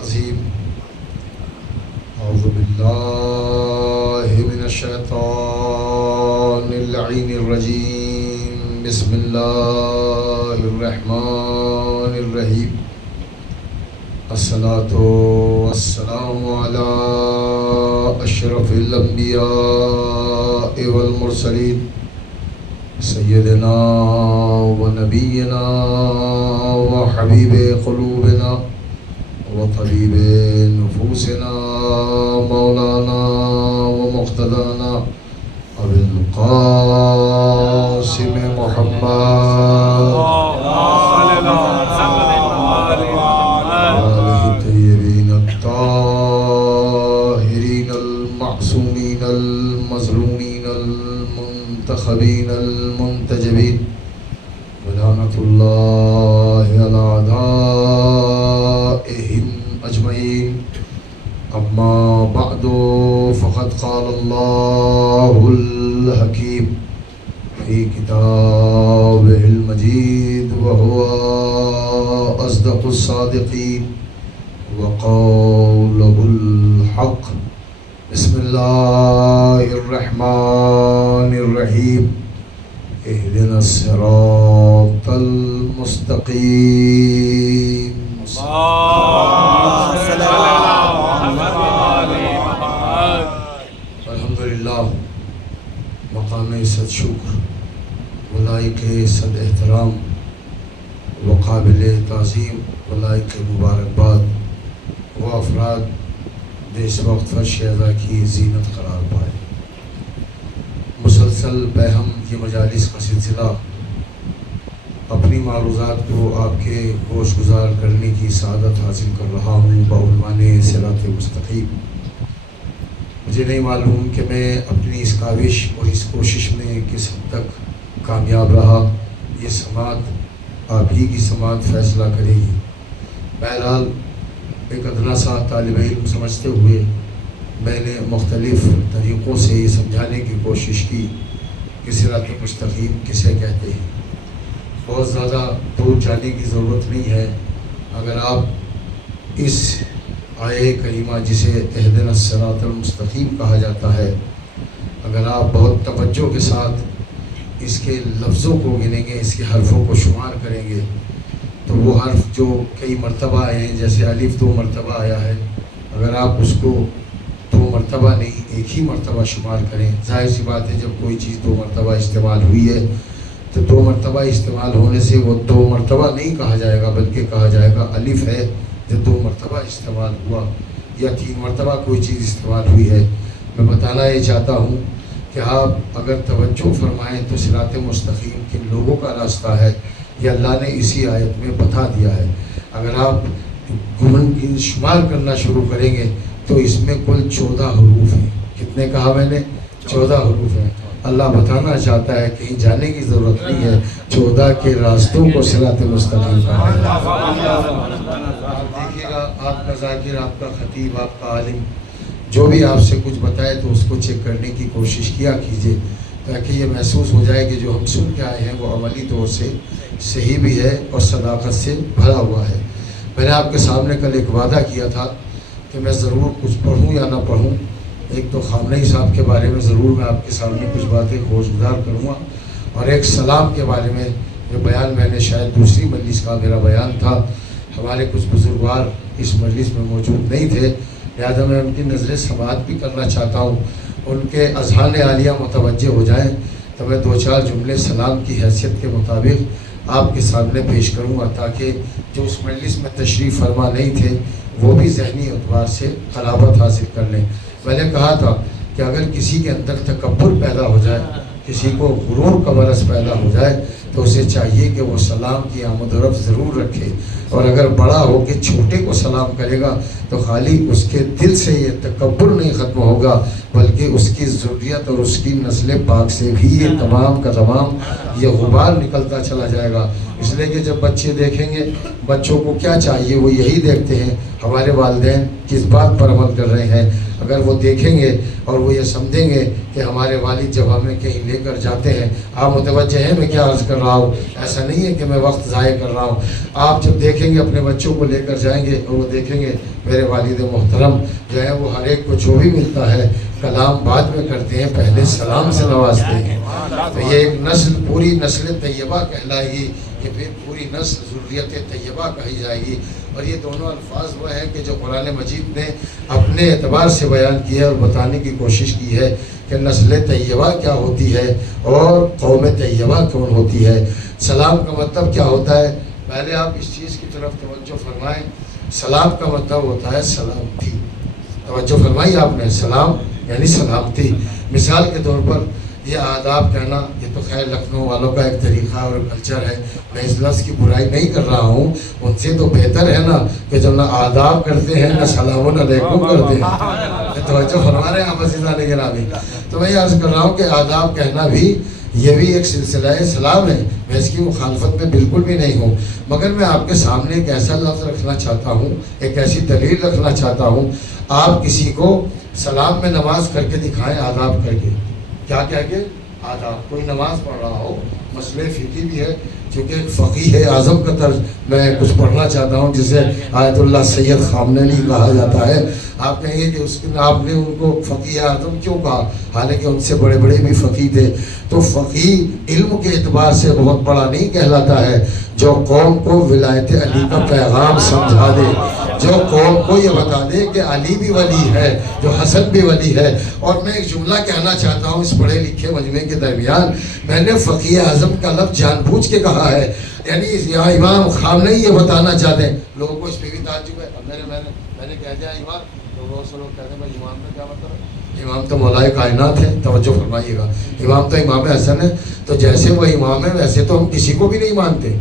عظیم اعوذ باللہ من الشیطان اللعین الرجیم بسم اللہ الرحمن الرحیم الصلاۃ والسلام علی اشرف الانبیاء والمرسلین سیدنا و نبینا و حبیب قلوبنا و طبیب نفوسنا مولانا و مقتدانا ابو القاسم محمد آلہ الطیبین الطاہرین المعصومین المظلومین المنتخبین المنتجبین ولعنۃ اللہ علی اعدائہم اجمعین اما بعد فقد قال اللہ الحکیم فی کتابہ المجید وهو اصدق الصادقین وقوله الحق بسم اللہ الرحمن الرحیم اهدنا الصراط المستقیم الحمدللہ مقام صد شکر ولائق صد احترام وقابل تعظیم ولائق مبارکباد وہ افراد جو اس وقت فرش اعضا کی زینت قرار پائے. مسلسل بہم کی مجالس کا سلسلہ اپنی معروضات کو آپ کے گوش گزار کرنے کی سعادت حاصل کر رہا ہوں بعنوان صراط مستقیم. مجھے نہیں معلوم کہ میں اپنی اس کاوش اور اس کوشش میں کس حد تک کامیاب رہا. یہ سماعت آپ ہی کی سماعت فیصلہ کرے گی. بہرحال ایک ادنا سا طالب علم سمجھتے ہوئے میں نے مختلف طریقوں سے یہ سمجھانے کی کوشش کی کہ صراط مستقیم کسے کہتے ہیں. بہت زیادہ دور جانے کی ضرورت نہیں ہے. اگر آپ اس آیے کریمہ جسے اہدنا الصراط المستقیم کہا جاتا ہے، اگر آپ بہت توجہ کے ساتھ اس کے لفظوں کو گنیں گے، اس کے حرفوں کو شمار کریں گے، تو وہ حرف جو کئی مرتبہ آئے ہیں، جیسے الف 2 مرتبہ آیا ہے، اگر آپ اس کو 2 مرتبہ نہیں ایک ہی مرتبہ شمار کریں، ظاہر سی بات ہے جب کوئی چیز 2 مرتبہ استعمال ہوئی ہے تو 2 مرتبہ استعمال ہونے سے وہ 2 مرتبہ نہیں کہا جائے گا، بلکہ کہا جائے گا الف ہے جو 2 مرتبہ استعمال ہوا، یا 3 مرتبہ کوئی چیز استعمال ہوئی ہے. میں بتانا یہ چاہتا ہوں کہ آپ اگر توجہ فرمائیں تو صراط مستقیم کن لوگوں کا راستہ ہے یہ اللہ نے اسی آیت میں بتا دیا ہے. اگر آپ شمار کرنا شروع کریں گے تو اس میں کل 14 حروف ہیں. کتنے کہا میں نے؟ 14 حروف ہیں. اللہ بتانا چاہتا ہے کہیں جانے کی ضرورت نہیں ہے، 14 کے راستوں کو صراط مستقیم کہا ہے. دیکھیے گا آپ کا ذاکر، آپ کا خطیب، آپ کا عالم جو بھی آپ سے کچھ بتائے تو اس کو چیک کرنے کی کوشش کیا کیجیے، تاکہ یہ محسوس ہو جائے کہ جو ہم سن کے آئے ہیں وہ عملی طور سے صحیح بھی ہے اور صداقت سے بھرا ہوا ہے. میں نے آپ کے سامنے کل ایک وعدہ کیا تھا کہ میں ضرور کچھ پڑھوں یا نہ پڑھوں. ایک تو خامنئی صاحب کے بارے میں ضرور میں آپ کے سامنے کچھ باتیں گوش گزار کروں گا، اور ایک سلام کے بارے میں جو بیان میں نے شاید دوسری مجلس کا میرا بیان تھا، ہمارے کچھ بزرگوار اس مجلس میں موجود نہیں تھے، لہٰذا میں ان کی نظر سماعت بھی کرنا چاہتا ہوں. ان کے اذہان عالیہ متوجہ ہو جائیں تو میں 2-4 جملے سلام کی حیثیت کے مطابق آپ کے سامنے پیش کروں گا، تاکہ جو اس مجلس میں تشریف فرما نہیں تھے وہ بھی ذہنی اعتبار سے قرابت حاصل کر لیں. میں نے کہا تھا کہ اگر کسی کے اندر تکبر پیدا ہو جائے، کسی کو غرور کا مرض پیدا ہو جائے، تو اسے چاہیے کہ وہ سلام کی آمد و رفت ضرور رکھے، اور اگر بڑا ہو کے چھوٹے کو سلام کرے گا تو خالی اس کے دل سے یہ تکبر نہیں ختم ہوگا، بلکہ اس کی ذریت اور اس کی نسل پاک سے بھی یہ تمام کا تمام یہ غبار نکلتا چلا جائے گا. اس لیے کہ جب بچے دیکھیں گے، بچوں کو کیا چاہیے وہ یہی دیکھتے ہیں ہمارے والدین کس بات پر عمل کر رہے ہیں. اگر وہ دیکھیں گے اور وہ یہ سمجھیں گے کہ ہمارے والد جب ہمیں کہیں لے کر جاتے ہیں، آپ متوجہ ہیں میں کیا عرض کر رہا ہوں؟ ایسا نہیں ہے کہ میں وقت ضائع کر رہا ہوں۔ آپ جب دیکھیں گے اپنے بچوں کو لے کر جائیں گے اور وہ دیکھیں گے میرے والد محترم جو ہے وہ ہر ایک کو جو بھی ملتا ہے کلام بعد میں کرتے ہیں، پہلے سلام سے نوازتے ہیں۔ تو یہ ایک نسل، پوری نسل طیبہ کہلائے گی، یہ پھر پوری نسل ذریت طیبہ کہی جائے گی۔ اور یہ دونوں الفاظ وہ ہیں کہ جو قرآن مجید نے اپنے اعتبار سے بیان کیا ہے اور بتانے کی کوشش کی ہے کہ نسل طیبہ کیا ہوتی ہے اور قوم طیبہ کون ہوتی ہے۔ سلام کا مطلب کیا ہوتا ہے؟ پہلے آپ اس چیز کی طرف توجہ فرمائیں، سلام کا مطلب ہوتا ہے سلامتی۔ توجہ فرمائی آپ نے، سلام یعنی سلامتی۔ مثال کے طور پر یہ آداب کہنا، یہ تو خیر لکھنؤ والوں کا ایک طریقہ اور کلچر ہے، میں اس لفظ کی برائی نہیں کر رہا ہوں، ان سے تو بہتر ہے نا کہ جو نہ آداب کرتے ہیں نہ سلام علیکم کرتے ہیں۔ توجہ فرما رہے ہیں آپ عزیزان گرامی؟ تو میں یہ عرض کر رہا ہوں کہ آداب کہنا بھی یہ بھی ایک سلسلہ سلام ہے، میں اس کی مخالفت میں بالکل بھی نہیں ہوں، مگر میں آپ کے سامنے ایک ایسا لفظ رکھنا چاہتا ہوں، ایک ایسی دلیل رکھنا چاہتا ہوں۔ آپ کسی کو سلام میں نماز کر کے دکھائیں، آداب کر کے، کیا کہہ کے؟ آداب۔ کوئی نماز پڑھ رہا ہو، مسئلہ فقہی بھی ہے، چونکہ ایک فقیہ اعظم کا طرز میں کچھ پڑھنا چاہتا ہوں جسے آیت اللہ سید خامنہئی کہا جاتا ہے۔ آپ کہیں گے کہ اس آپ نے ان کو فقیہ اعظم کیوں کہا، حالانکہ ان سے بڑے بڑے بھی فقیہ تھے۔ تو فقیہ علم کے اعتبار سے بہت بڑا نہیں کہلاتا ہے جو قوم کو ولایت علی کا پیغام سمجھا دے، جو قوم کو یہ بتا دے کہ علی بھی ولی ہے، جو حسن بھی ولی ہے۔ اور میں ایک جملہ کہنا چاہتا ہوں اس پڑھے لکھے مجمع کے درمیان، میں نے فقیہ اعظم کا لفظ جان بوجھ کے کہا ہے، یعنی یہاں امام خامنہئی یہ بتانا چاہتے ہیں، لوگوں کو اس پہ بھی تعجب ہے۔ اب میں نے کہہ دیا امام، تو بہت سے لوگ کہتے ہیں بھائی امام کا کیا مطلب ہے؟ امام تو مولائے کائنات ہے، توجہ فرمائیے گا، امام تو امام حسن ہے، تو جیسے وہ امام ہے ویسے تو ہم کسی کو بھی نہیں مانتے،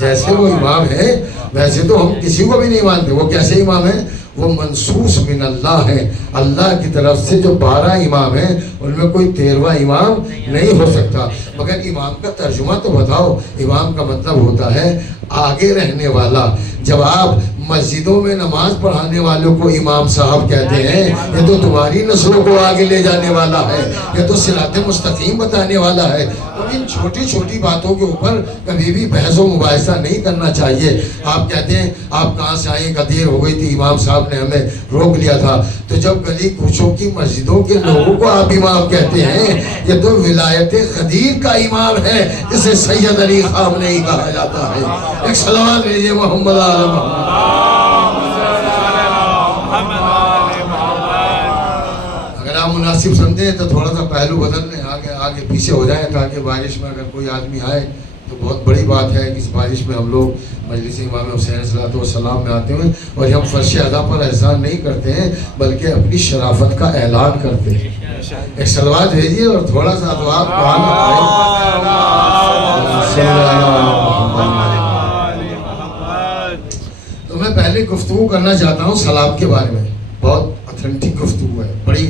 جیسے وہ امام ہے ویسے تو ہم کسی کو بھی نہیں مانتے۔ وہ کیسے امام ہیں؟ وہ منصوص من اللہ ہیں، اللہ کی طرف سے جو 12 امام ہیں ان میں کوئی 13واں امام نہیں ہو سکتا۔ مگر امام کا ترجمہ تو بتاؤ، امام کا مطلب ہوتا ہے آگے رہنے والا۔ جب آپ مسجدوں میں نماز پڑھانے والوں کو امام صاحب کہتے ہیں، یہ تو تمہاری نسلوں کو آگے لے جانے والا ہے، یہ تو صراط مستقیم بتانے والا ہے۔ تو ان چھوٹی چھوٹی باتوں کے اوپر کبھی بھی بحث و مباحثہ نہیں کرنا چاہیے۔ آپ کہتے ہیں آپ کہاں سے آئیں، کا دیر ہو گئی تھی، امام صاحب نے ہمیں روک لیا تھا۔ تو جب گلی کوچوں کی مسجدوں کے لوگوں کو آپ امام کہتے ہیں، یہ تو ولایت خدیر کا امام ہے، جسے سید علی خامنہئی کہا جاتا ہے۔ ایک صلوات لیجیے محمد آل محمد۔ اگر آپ مناسب سمجھیں تو تھوڑا سا پہلو بدل لیں، آگے پیچھے ہو جائیں، تاکہ بارش میں اگر کوئی آدمی آئے تو بہت بڑی بات ہے کہ اس بارش میں ہم لوگ مجلس امام حسین صلی اللہ علیہ وسلم میں آتے ہیں اور ہم فرش ادا پر احسان نہیں کرتے ہیں بلکہ اپنی شرافت کا اعلان کرتے ہیں۔ ایک صلوات بھیجیے اور تھوڑا سا دعا تو میں پہلے گفتگو کرنا چاہتا ہوں سلام کے بارے میں، بہت اتھینٹک گفتگو ہے، بڑی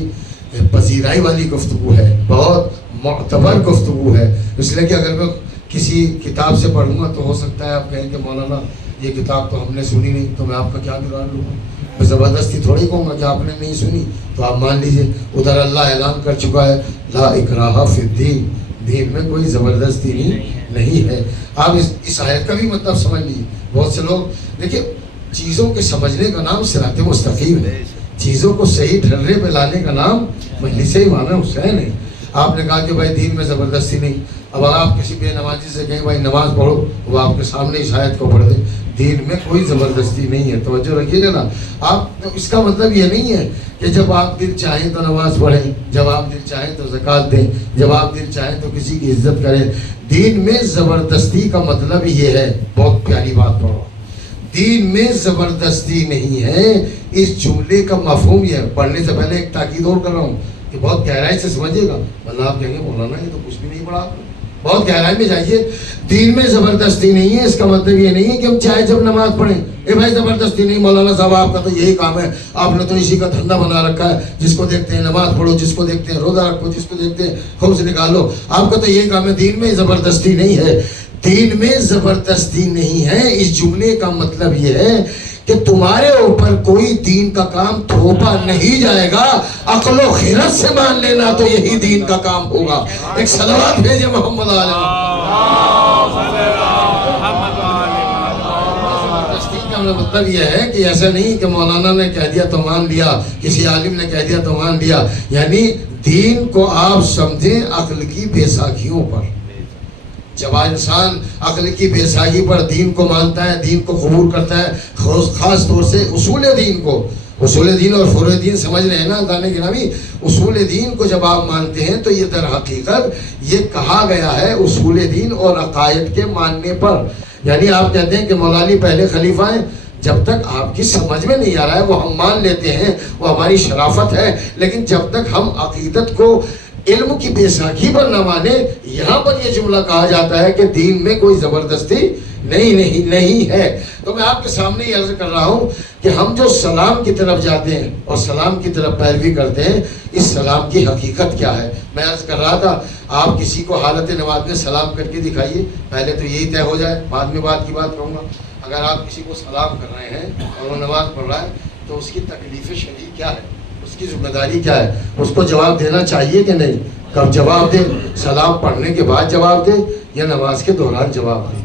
پذیرائی والی گفتگو ہے، بہت معتبر گفتگو ہے۔ اس لیے کہ اگر میں کسی کتاب سے پڑھوں گا تو ہو سکتا ہے آپ کہیں کہ مولانا یہ کتاب تو ہم نے سنی نہیں، تو میں آپ کا کیا بگاڑ لوں گا؟ میں زبردستی تھوڑی کہوں گا کہ آپ نے نہیں سنی، تو آپ مان لیجئے ادھر اللہ اعلان کر چکا ہے لا اکراہ فی الدین، دین میں کوئی زبردستی نہیں ہے۔ آپ اس آیت کا بھی مطلب سمجھ لیجیے۔ بہت سے لوگ دیکھیں، چیزوں کے سمجھنے کا نام صراط مستقیم ہے، چیزوں کو صحیح ڈھرے پہ لانے کا نام مجلس امام حسین ہے۔ آپ نے کہا کہ بھائی دین میں زبردستی نہیں، اب اگر آپ کسی بے نمازی سے کہیں بھائی نماز پڑھو، وہ آپ کے سامنے اس آیت کو پڑھ دیں، دین میں کوئی زبردستی نہیں ہے، توجہ رکھیے گا نا آپ۔ اس کا مطلب یہ نہیں ہے کہ جب آپ دل چاہیں تو نماز پڑھیں، جب آپ دل چاہیں تو زکوٰۃ دیں، جب آپ دل چاہیں تو کسی کی عزت کریں۔ دین میں زبردستی کا مطلب یہ ہے، بہت پیاری بات پڑھو، دین میں زبردستی نہیں ہے۔ اس جملے کا مفہوم یہ ہے، پڑھنے سے پہلے ایک تاکید اور کر رہا ہوں کہ بہت گہرائی سے سمجھیے گا، ورنہ آپ کہیں گے مولانا یہ تو کچھ بھی نہیں پڑھا آپ نے۔ بہت گہرائی میں جائیے۔ دین میں زبردستی نہیں ہے، اس کا مطلب یہ نہیں ہے کہ ہم چاہے جب نماز پڑھیں، اے بھائی زبردستی نہیں، مولانا صاحب آپ کا تو یہی کام ہے، آپ نے تو اسی کا دھندا بنا رکھا ہے، جس کو دیکھتے ہیں نماز پڑھو، جس کو دیکھتے ہیں روزہ رکھو، جس کو دیکھتے ہیں خوب سے نکالو، آپ کا تو یہی کام ہے۔ دین میں زبردستی نہیں ہے، دین میں زبردستی نہیں ہے۔ اس جملے کا مطلب یہ ہے کہ تمہارے اوپر کوئی دین کا کام تھوپا نہیں جائے گا، عقل و خرد سے مان لینا تو یہی دین کا کام ہوگا۔ ایک صلوات بھیجے محمد علیہ مطلب یہ ہے کہ ایسا نہیں کہ مولانا نے کہہ دیا تو مان لیا، کسی عالم نے کہہ دیا تو مان لیا، یعنی دین کو آپ سمجھیں عقل کی بیساکھیوں پر۔ جب انسان عقل کی بیساکھی پر دین کو مانتا ہے، دین کو قبول کرتا ہے، خاص طور سے اصول دین کو، اصول دین اور فروع دین سمجھ رہے ہیں نا دانے گرامی، اصول دین کو جب آپ مانتے ہیں تو یہ در حقیقت یہ کہا گیا ہے اصول دین اور عقائد کے ماننے پر۔ یعنی آپ کہتے ہیں کہ مولا علی پہلے خلیفہ ہیں، جب تک آپ کی سمجھ میں نہیں آ رہا ہے وہ ہم مان لیتے ہیں، وہ ہماری شرافت ہے، لیکن جب تک ہم عقیدت کو علم کی بیساکھی پر نہ مانے، یہاں پر یہ جملہ کہا جاتا ہے کہ دین میں کوئی زبردستی نہیں ہے۔ تو میں آپ کے سامنے یہ عرض کر رہا ہوں کہ ہم جو سلام کی طرف جاتے ہیں اور سلام کی طرف پیروی کرتے ہیں، اس سلام کی حقیقت کیا ہے؟ میں عرض کر رہا تھا آپ کسی کو حالت نماز میں سلام کر کے دکھائیے، پہلے تو یہی طے ہو جائے، بعد میں بات کی بات کہوں گا۔ اگر آپ کسی کو سلام کر رہے ہیں اور وہ نماز پڑھ رہا ہے تو اس کی تکلیف شرعی کیا ہے، اس کی ذمہ داری کیا ہے؟ اس کو جواب دینا چاہیے کہ نہیں؟ کب جواب دے؟ سلام پڑھنے کے بعد جواب دے یا نماز کے دوران جواب دے؟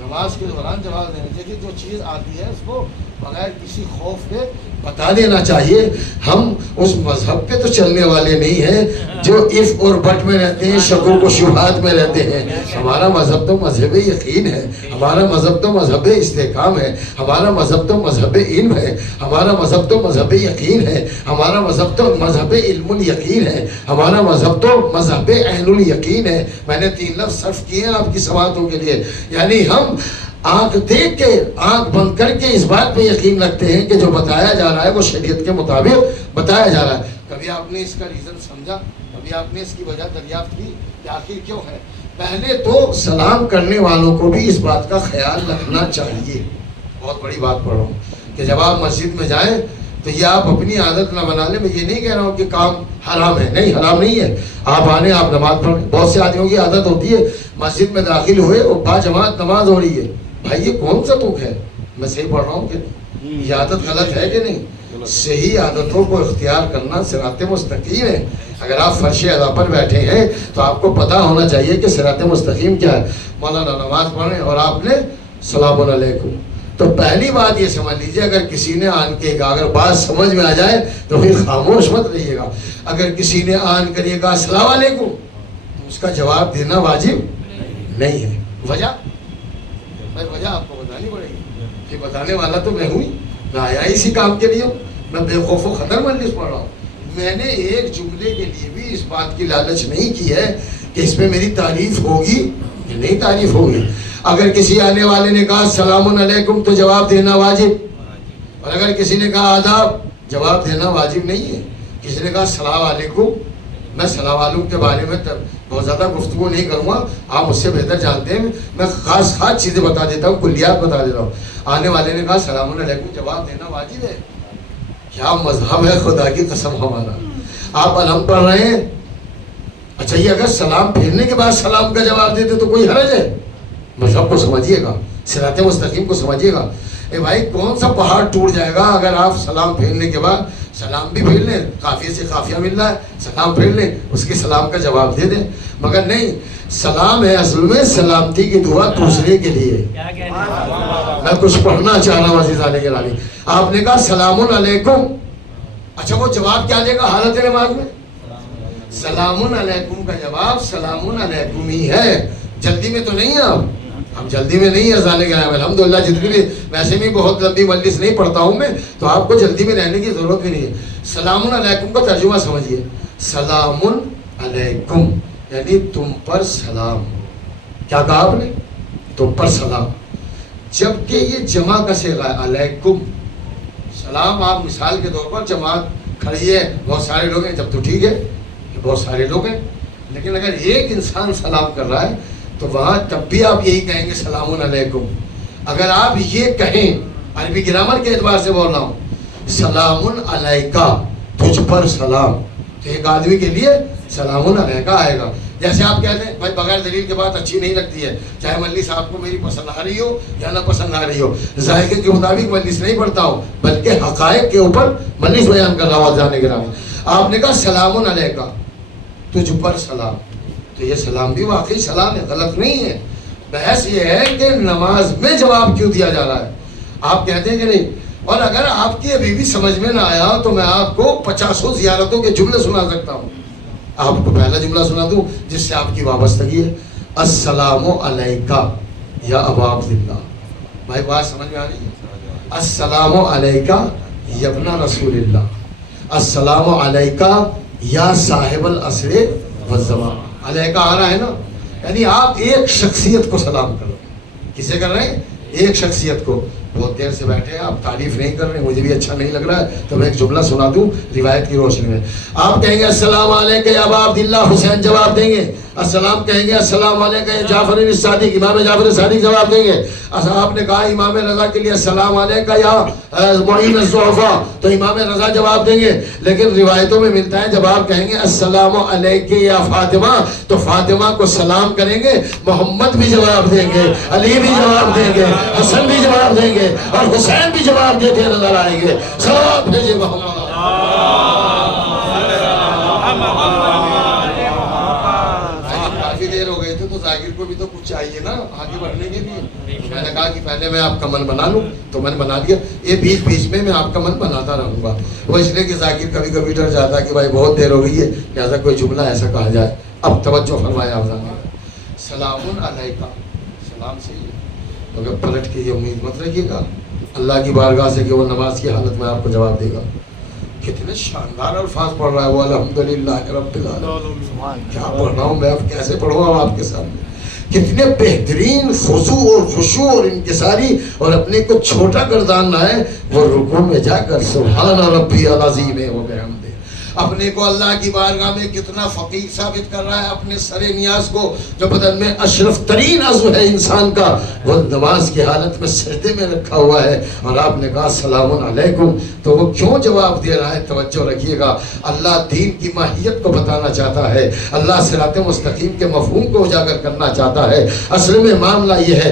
نماز کے دوران جواب دینا چاہیے۔ جو چیز آتی ہے اس کو بغیر کسی خوف کے بتا دینا چاہیے۔ ہم اس مذہب پہ تو چلنے والے نہیں ہیں جو اف اور بٹ میں رہتے ہیں، شکوک و شبہات میں رہتے ہیں۔ ہمارا مذہب تو مذہب یقین ہے، ہمارا مذہب تو مذہب استحکام ہے، ہمارا مذہب تو مذہب علم ہے، ہمارا مذہب تو مذہب یقین ہے، ہمارا مذہب تو مذہب علم الیقین ہے، ہمارا مذہب تو مذہب عین الیقین ہے۔ میں نے 3 لفظ صرف کیے ہیں آپ کی سماعتوں کے لیے۔ یعنی ہم آنکھ دیکھ کے، آنکھ بند کر کے اس بات پہ یقین رکھتے ہیں کہ جو بتایا جا رہا ہے وہ شریعت کے مطابق بتایا جا رہا ہے۔ کبھی آپ نے اس کا ریزن سمجھا؟ کبھی آپ نے اس کی وجہ دریافت کی کہ آخر کیوں ہے؟ پہلے تو سلام کرنے والوں کو بھی اس بات کا خیال رکھنا چاہیے۔ بہت بڑی بات پڑھ رہا ہوں کہ جب آپ مسجد میں جائیں تو یہ آپ اپنی عادت نہ بنا لیں۔ میں یہ نہیں کہہ رہا ہوں کہ کام حرام ہے، نہیں حرام نہیں ہے، آپ آنے آپ نماز پڑھیں۔ بہت سے آدمیوں کی عادت ہوتی ہے مسجد میں داخل ہوئے اور با جماعت نماز ہو رہی ہے۔ بھائی یہ کون سا تک ہے؟ میں صحیح پڑھ رہا ہوں کہ یہ عادت غلط ہے کہ نہیں؟ صحیح عادتوں کو اختیار کرنا صراط مستقیم ہے۔ اگر آپ فرش ادا پر بیٹھے ہیں تو آپ کو پتہ ہونا چاہیے کہ صراط مستقیم کیا ہے۔ مولانا نماز پڑھیں اور آپ نے سلام علیکم، تو پہلی بات یہ سمجھ لیجئے اگر کسی نے آن کے کہا، اگر بات سمجھ میں آ جائے تو پھر خاموش مت رہیے گا۔ اگر کسی نے آن کر یہ کہا السلام علیکم تو اس کا جواب دینا واجب نہیں ہے۔ وجہ میں وجہ آپ کو بتانی پڑے گی کہ بتانے والا تو میں ہوں، میں آیا اسی کام کے لیے ہوں، میں بے خوف و خطر مجلس پڑھ رہا ہوں۔ میں نے ایک جملے کے لیے بھی اس بات کی لالچ نہیں کی ہے کہ اس پہ میری تعریف ہوگی کہ نہیں تعریف ہوگی۔ اگر کسی آنے والے نے کہا السلام علیکم تو جواب دینا واجب، اور اگر کسی نے کہا آداب، جواب دینا واجب نہیں ہے۔ کسی نے کہا السلام علیکم، میں السلام علیکم کے بارے میں بہت زیادہ گفتگو نہیں کروں گا، آپ مجھ سے بہتر جانتے ہیں، میں خاص چیزیں بتا دیتا ہوں، کلیات بتا دیتا ہوں۔ آنے والے نے کہا السلام علیکم، جواب دینا واجب ہے۔ کیا مذہب ہے خدا کی قسم ہمارا! آپ الحمد پڑھ رہے ہیں، اچھا یہ اگر سلام پھیرنے کے بعد سلام کا جواب دیتے تو کوئی حرج ہے؟ مذہب کو سمجھیے گا، صراط مستقیم کو سمجھیے گا۔ اے بھائی کون سا پہاڑ ٹوٹ جائے گا اگر آپ سلام پھیرنے کے بعد سلام بھی پھیر لیں، قافیے سے قافیہ مل رہا ہے، سلام پھیر لیں، اس کی سلام کا جواب دے دیں۔ مگر نہیں، سلام ہے اصل میں سلامتی کی دعا دوسرے کے لیے۔ میں کچھ پڑھنا چاہ رہا ہوں عزیزان گرامی۔ آپ نے کہا السلام علیکم، اچھا وہ جواب کیا دے گا حالت نماز میں؟ سلام علیکم کا جواب سلام علیکم ہی ہے، جلدی میں تو نہیں ہے۔ ہم جلدی میں نہیں اذان کے نام الحمدللہ، جتنی بھی ویسے بھی بہت لمبی مجلس نہیں پڑھتا ہوں میں، تو آپ کو جلدی میں رہنے کی ضرورت بھی نہیں ہے۔ سلام علیکم کا ترجمہ سمجھیے، سلام علیکم یعنی تم پر سلام۔ کیا کہا آپ نے؟ تم پر سلام، جبکہ یہ جمع کا صیغہ ہے علیکم۔ سلام آپ مثال کے طور پر جماعت کھڑی ہے، بہت سارے لوگ ہیں، جب تو ٹھیک ہے بہت سارے لوگ ہیں، لیکن اگر ایک انسان سلام کر رہا ہے تو وہاں تب بھی آپ یہی کہیں گے سلام علیکم۔ اگر آپ یہ کہیں، عربی گرامر کے اعتبار سے بول رہا ہوں، سلام علیکہ تجھ پر سلام، تو ایک آدمی کے لیے سلام علیکہ آئے گا۔ جیسے آپ کہتے ہیں بھائی بغیر دلیل کے بات اچھی نہیں لگتی ہے، چاہے مجلس آپ کو میری پسند آ رہی ہو یا نہ پسند آ رہی ہو، ذائقے کے مطابق مجلس نہیں پڑھتا ہوں، بلکہ حقائق کے اوپر مجلس بیان کر رہا ہوں جانے کے نام۔ آپ نے کہا سلام علیکہ، تجھ پر سلام، تو یہ سلام بھی واقعی سلام ہے، غلط نہیں ہے۔ بحث یہ ہے کہ نماز میں جواب کیوں دیا جا رہا ہے، آپ کہتے ہیں کہ نہیں۔ اور اگر آپ کی ابھی بھی سمجھ میں نہ آیا تو میں آپ کو 50 زیارتوں کے جملے سنا سکتا ہوں۔ آپ کو پہلا جملہ سنا دوں جس سے آپ کی وابستگی ہے، السلام علیکہ یا ابا عبداللہ۔ بھائی بات سمجھ میں آ رہی ہے؟ السلام علیکہ یا ابن رسول اللہ، السلام علیکہ یا صاحب العصر والزمان۔ علیکہ آ رہا ہے نا، یعنی آپ ایک شخصیت کو سلام کرو۔ کسے کر رہے ہیں؟ ایک شخصیت کو۔ بہت دیر سے بیٹھے ہیں آپ، تعریف نہیں کر رہے، مجھے بھی اچھا نہیں لگ رہا ہے، تو میں ایک جملہ سنا دوں روایت کی روشنی میں۔ آپ کہیں گے السلام علیکہ یا ابا عبداللہ، حسین جواب دیں گے السلام، کہیں گے السلام علیکہ یا جعفر الصادق، امام جعفر صادق جواب دیں گے۔ آپ نے کہا امام رضا کے لیے السلام علیکہ یا معین الضعفاء، تو امام رضا جواب دیں گے۔ لیکن روایتوں میں ملتا ہے جب آپ کہیں گے السلام علیکہ یا فاطمہ، تو فاطمہ کو سلام کریں گے، محمد بھی جواب دیں گے، علی بھی جواب دیں گے، حسن بھی جواب دیں گے، اور حسین بھی جواب دیتے نظر آئیں گے۔ صلوات بھیجے محمد۔ کافی دیر ہو گئی تھی تو ذاکر کو بھی تو کچھ چاہیے نا آگے بڑھنے کے لیے۔ میں نے کہا کہ پہلے میں آپ کا من بنا لوں، تو میں نے بنا دیا۔ یہ بیچ بیچ میں آپ کا من بناتا رہوں گا، وہ اس لیے کہ ذاکر کبھی کبھی ڈر جاتا ہے کہ بھائی بہت دیر ہو گئی ہے، لہٰذا کوئی جملہ ایسا کہا جائے۔ اب توجہ فرمایا آپ سلام علیکہ، سلام سے ہی مگر پلٹ کے یہ امید مت رکھیے گا اللہ کی بارگاہ سے کہ وہ نماز کی حالت میں آپ کو جواب دے گا۔ کتنے شاندار الفاظ پڑھ رہا ہے وہ، الحمدللہ رب العالمین۔ کیا پڑھ رہا ہوں میں، اب کیسے پڑھوں اب آپ کے سامنے؟ کتنے بہترین خضوع اور خشوع اور انکساری، اور اپنے کو چھوٹا گرداننا ہے، وہ رکوع میں جا کر سبحان ربی العظیم و بحمدہ، اپنے کو اللہ کی بارگاہ میں کتنا فقیر ثابت کر رہا ہے، اپنے سر نیاز کو جو بدن میں اشرف ترین عضو ہے انسان کا، وہ نماز کی حالت میں سجدے میں رکھا ہوا ہے، اور آپ نے کہا السلام علیکم، تو وہ کیوں جواب دے رہا ہے؟ توجہ رکھیے گا، اللہ دین کی ماہیت کو بتانا چاہتا ہے، اللہ صراط مستقیم کے مفہوم کو اجاگر کرنا چاہتا ہے۔ اصل میں معاملہ یہ ہے،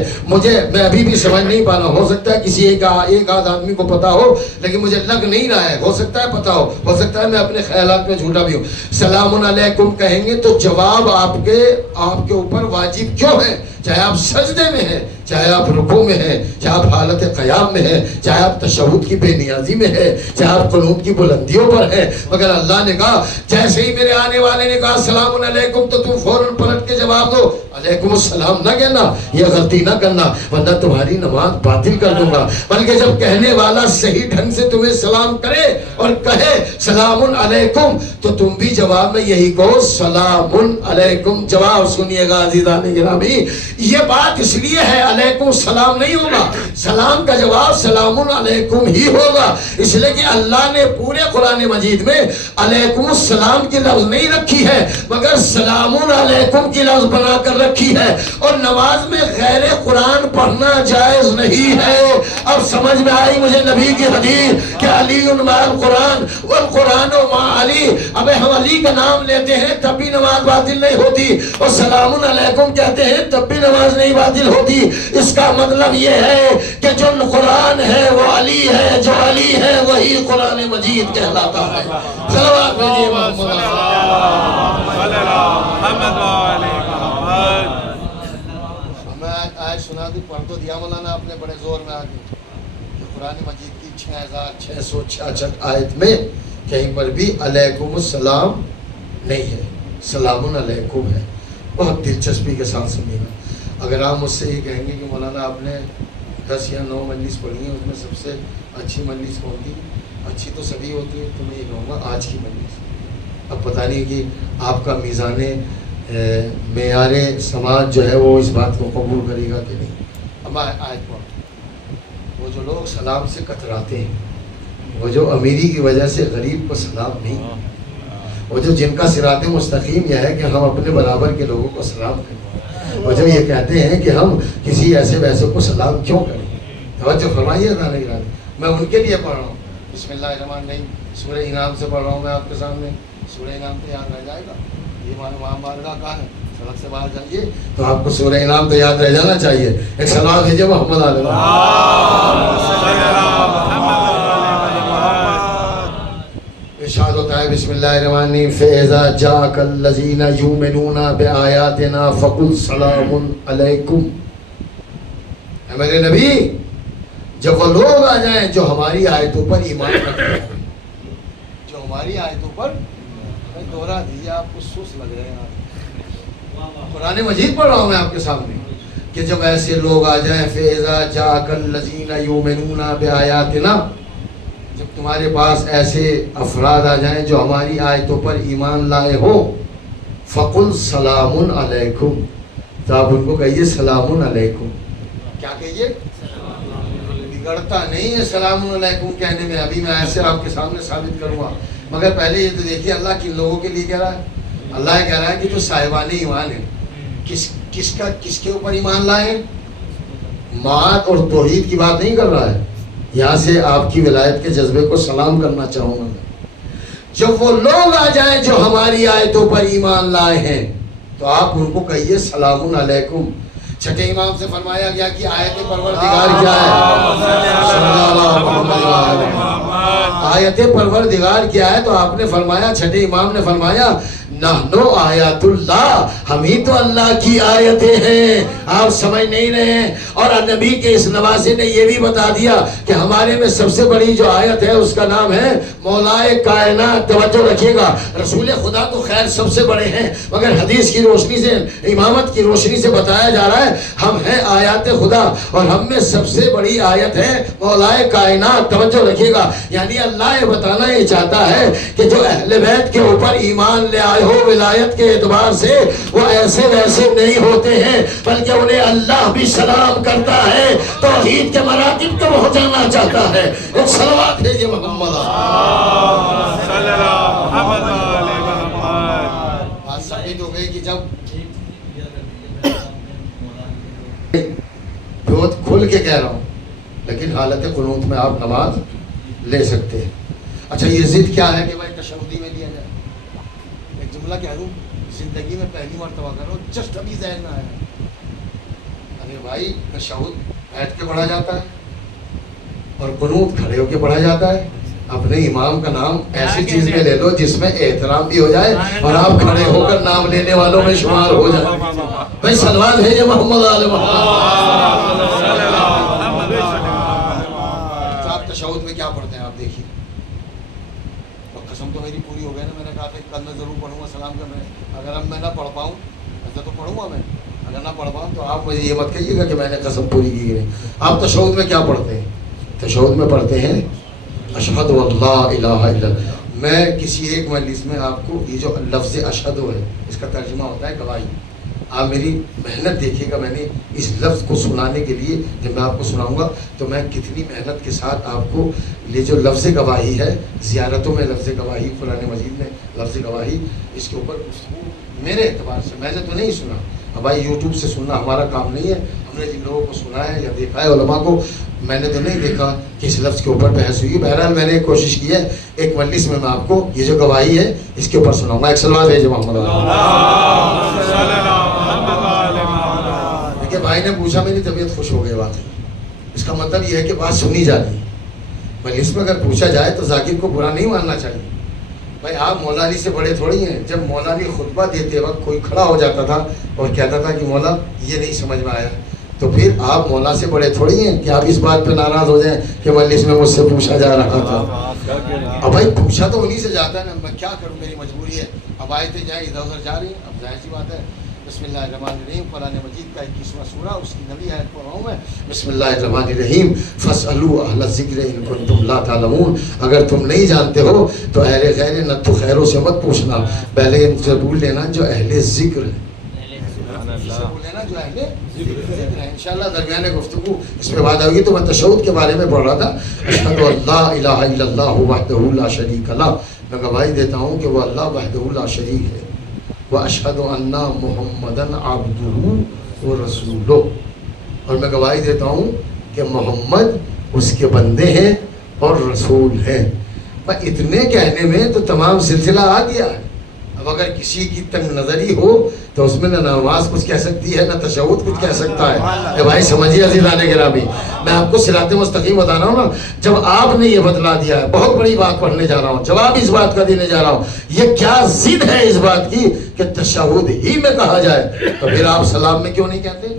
میں ابھی بھی سمجھ نہیں پا رہا، ہو سکتا ہے کسی ایک آدھ آدمی کو پتا ہو، لیکن مجھے لگ نہیں رہا ہے، ہو سکتا ہے پتا ہو سکتا ہے میں اپنے خیالات میں جھوٹا بھی ہوں۔ سلام علیکم کہیں گے تو جواب آپ کے اوپر واجب کیوں ہے؟ چاہے آپ سجدے میں ہیں، چاہے آپ رکوع میں ہیں، چاہے آپ حالت قیام میں ہیں، چاہے آپ تشہد کی بے نیازی میں ہیں، چاہے آپ قنوت کی بلندیوں پر ہیں، مگر اللہ نے کہا جیسے ہی میرے آنے والے نے کہا السلام علیکم تو تم فوراً پلٹ کے جواب دو علیکم السلام نہ کہنا، یہ غلطی نہ کرنا ورنہ تمہاری نماز باطل کر دوں گا، بلکہ جب کہنے والا صحیح ڈھنگ سے تمہیں سلام کرے اور کہے سلام علیکم تو تم بھی جواب میں یہی کہو سلام علیکم۔ جواب سنیے گا عزیزان گرامی، یہ بات اس لیے ہے علیکم السلام نہیں ہوگا، سلام کا جواب سلام علیکم ہی ہوگا، اس لیے کہ اللہ نے پورے قرآن مجید میں علیکم السلام کی لفظ نہیں رکھی ہے مگر سلام علیکم کی لفظ بنا کر رکھی ہے، اور نماز میں غیر قرآن پڑھنا جائز نہیں ہے۔ اب سمجھ میں آئی مجھے نبی کی حدیث کہ علی مع القرآن والقرآن مع علی، اب ہم علی کا نام لیتے ہیں تب بھی نماز باطل نہیں ہوتی، اور سلام علیکم کہتے ہیں تب بھی نماز نہیں باطل ہوتی۔ اس کا مطلب یہ ہے کہ جو قرآن ہے وہ علی ہے، جو علی ہے وہی قرآن مجید کہلاتا ہے۔ صلوات بھیجیے محمد میں آج سنا دی، پڑھ تو دیا مولانا آپ نے بڑے زور میں آگے۔ قرآن مجید کی 6666 آیت میں کہیں پر بھی علیکم السلام نہیں ہے، سلام علیکم ہے۔ بہت دلچسپی کے ساتھ سنیے گا۔ اگر آپ مجھ سے یہ کہیں گے کہ مولانا آپ نے 10 یا 9 مجلس پڑھی ہیں، اس میں سب سے اچھی مجلس کون سی؟ اچھی تو سبھی ہوتی ہے، تو میں یہ کہوں گا آج کی مجلس۔ اب پتہ نہیں کہ آپ کا میزان معیار سماج جو ہے وہ اس بات کو قبول کرے گا کہ نہیں۔ اب آیت پڑھ، وہ جو لوگ سلام سے کتراتے ہیں، وہ جو امیری کی وجہ سے غریب کو سلام نہیں، وہ جو جن کا صراط مستقیم یہ ہے کہ ہم اپنے برابر کے لوگوں کو سلام کریں، وہ جو یہ کہتے ہیں کہ ہم کسی ایسے ویسے کو سلام کیوں کریں۔ توجہ فرمائیے نا، میں ان کے لیے پڑھ رہا ہوں۔ بسم اللہ الرحمن الرحیم، سورہ انعام سے پڑھ رہا ہوں میں آپ کے سامنے۔ سورہ انعام تو یاد رہ جائے گا، یہ وہاں بارگاہ کہاں ہے؟ سڑک سے باہر جائیے تو آپ کو سورہ انعام تو یاد رہ جانا چاہیے. ایک صلوات بھیجیے محمد علیہ ارشاد ہوتا ہے بسم اللہ الرحمن الرحیم فَإِذَا جَاءَكَ الَّذِينَ يُؤْمِنُونَ بِآيَاتِنَا فَقُلْ سَلَامٌ عَلَيْكُمْ. اے میرے نبی جب وہ لوگ آ جائیں جو ہماری آیتوں پر ایمان رکھتے ہیں, جو ہماری آیتوں پر, دوہرا دیجیے آپ کو سست لگ رہے ہیں. قرآن مجید پڑھ رہا ہوں میں آپ کے سامنے کہ جب ایسے لوگ آ جائیں فَإِذَا جَاءَكَ الَّذِينَ يُؤْمِنُونَ بِآيَاتِنَا, جب تمہارے پاس ایسے افراد آ جائیں جو ہماری آیتوں پر ایمان لائے ہو, فَقُلْ سَلَامٌ عَلَيْكُمْ, تو آپ ان کو کہیے سلام علیکم. کیا کہیے؟ بگڑتا نہیں ہے سلام علیکم کہنے میں, ابھی میں ایسے آپ کے سامنے ثابت کروں گا. مگر پہلے یہ تو دیکھیے اللہ کن لوگوں کے لیے کہہ رہا ہے. اللہ یہ کہہ رہا ہے کہ جو صاحبان ایمان ہے, کس کے اوپر ایمان لائے؟ معاد اور توحید کی بات نہیں کر رہا ہے. یہاں سے آپ کی ولایت کے جذبے کو سلام کرنا چاہوں گا میں. جب وہ لوگ آ جائیں جو ہماری آیتوں پر ایمان لائے ہیں تو آپ ان کو کہیے سلام علیکم. چھٹے امام سے فرمایا گیا کہ آیت پروردگار کیا ہے؟ آیت پروردگار کیا ہے؟ تو آپ نے فرمایا, چھٹے امام نے فرمایا نحنو آیات اللہ, ہم ہی تو اللہ کی آیتیں ہیں. آپ سمجھ نہیں رہے ہیں. اور نبی کے اس نواسے نے یہ بھی بتا دیا کہ ہمارے میں سب سے بڑی جو آیت ہے اس کا نام ہے مولائے کائنات. توجہ رکھیے گا, رسول خدا تو خیر سب سے بڑے ہیں, مگر حدیث کی روشنی سے, امامت کی روشنی سے بتایا جا رہا ہے ہم ہیں آیات خدا, اور ہم میں سب سے بڑی آیت ہے مولائے کائنات. توجہ رکھیے گا, یعنی اللہ یہ بتانا یہ چاہتا ہے کہ جو اہل بیت کے اوپر ایمان لے آئے ہو ولایت کے اعتبار سے وہ ایسے ویسے نہیں ہوتے ہیں, بلکہ انہیں اللہ بھی سلام کرتا ہے, توحید کے مراتب کو پہنچانا چاہتا ہے. ایک صلوات ہے یہ محمد بات ثابت ہو گئی کہ جب بہت کھل کے کہہ رہا ہوں, لیکن حالت قنوت میں آپ نماز لے سکتے ہیں. اچھا یہ ضد کیا ہے کہ بھائی تشہدی میں لیا جائے؟ ایک جملہ کہہ دوں, زندگی میں پہلی مرتبہ کرو, جسٹ ابھی ذہن میں آیا. ارے بھائی تشہد بیٹھ کے پڑھا جاتا ہے اور قنوت کھڑے ہو کے پڑھا جاتا ہے. اپنے امام کا نام ایسی چیز میں لے لو جس میں احترام بھی ہو جائے اور آپ کھڑے ہو کر نام لینے والوں میں شمار ہو جائے. بھائی صلوات بھیجے محمد آل محمد. آپ تشہد میں کیا پڑھتے ہیں آپ دیکھیے, قسم تو میری پوری ہو گئی نا, میں نے کہا تھا کل میں ضرور پڑھوں گا سلام کرنے. اگر اب میں نہ پڑھ پاؤں ایسا تو پڑھوں گا میں, اگر نہ پڑھ پاؤں تو آپ مجھے یہ مت کہیے گا کہ میں نے قسم پوری کی نہیں. آپ تشہد میں کیا پڑھتے ہیں؟ تشہد میں پڑھتے ہیں اشہد اللہ الہ الا اللہ. میں کسی ایک مجلس میں آپ کو یہ جو لفظ اشہد ہے اس کا ترجمہ ہوتا ہے گواہی. آپ میری محنت دیکھیے گا, میں نے اس لفظ کو سنانے کے لیے جب میں آپ کو سناؤں گا تو میں کتنی محنت کے ساتھ آپ کو یہ جو لفظ گواہی ہے, زیارتوں میں لفظ گواہی, قرآن مجید میں لفظ گواہی, اس کے اوپر گفتگو میرے اعتبار سے میں نے تو نہیں سنا. اب بھائی یوٹیوب سے سننا ہمارا کام نہیں ہے. ہم نے جن لوگوں کو سنا ہے یا دیکھا ہے علماء کو, میں نے تو نہیں دیکھا کہ اس لفظ کے اوپر بحث ہوئی. بہرحال میں نے کوشش کی ہے ایک مجلس میں آپ کو یہ جو گواہی ہے اس کے اوپر سناؤں گا. ایک صلوات بھیجے محمد. دیکھیے بھائی نے پوچھا, میری طبیعت خوش ہو گئی. بات ہے اس کا مطلب یہ ہے کہ بات سنی جا رہی ہے. مجلس میں اگر پوچھا جائے تو ذاکر کو برا نہیں ماننا چاہیے. بھائی آپ مولا علی سے بڑے تھوڑی ہیں. جب مولا علی خطبہ دیتے وقت کوئی کھڑا ہو جاتا تھا اور کہتا تھا کہ مولا یہ نہیں سمجھ میں آیا, تو پھر آپ مولا سے بڑے تھوڑی ہیں کہ آپ اس بات پہ ناراض ہو جائیں کہ مجلس میں مجھ سے پوچھا جا رہا تھا. اب بھائی پوچھا تو انہیں سے جاتا ہے نا, میں کیا کروں, میری مجبوری ہے. اب آیتیں جائیں ادھر ادھر جا رہی ہیں, اب ظاہر سی بات ہے. بسم اللہ الرحمن الرحیم, قرآن مجید کا 21واں سورہ, اس کی نویں آیت پڑھ رہا ہوں میں. بسم اللہ الرحمن الرحیم, فاسألوا اہل الذکر ان کنتم لا تعلمون. اگر تم نہیں جانتے ہو تو اہل غیر نتو خیروں سے مت پوچھنا, پہلے ان سے بول لینا جو اہل ذکر ہے. جو اہل ذکر ہے انشاءاللہ درمیان گفتگو اس پہ بات ہوگی. تو میں تشہد کے بارے میں پڑھ رہا تھا. اشہد ان لا الہ الا اللہ وحدہ لا شریک لہ, میں گواہی دیتا ہوں کہ وہ اللہ وحدہ لا شریک ہے. واشہد ان محمدا عبدہ ورسولہ, اور میں گواہی دیتا ہوں کہ محمد اس کے بندے ہیں اور رسول ہیں. اتنے کہنے میں تو تمام سلسلہ آ گیا ہے. اب اگر کسی کی تنگ نظری ہو تو اس میں نہ نماز کچھ کہہ سکتی ہے نہ تشہد کچھ کہہ سکتا ہے. کہ بھائی سمجھیے عزیزان گرامی, میں آپ کو صراط مستقیم بتا رہا ہوں نا. جب آپ نے یہ بتلا دیا ہے, بہت بڑی بات پڑھنے جا رہا ہوں, جواب اس بات کا دینے جا رہا ہوں, یہ کیا ضد ہے اس بات کی کہ تشہد ہی میں کہا جائے, تو پھر آپ سلام میں کیوں نہیں کہتے؟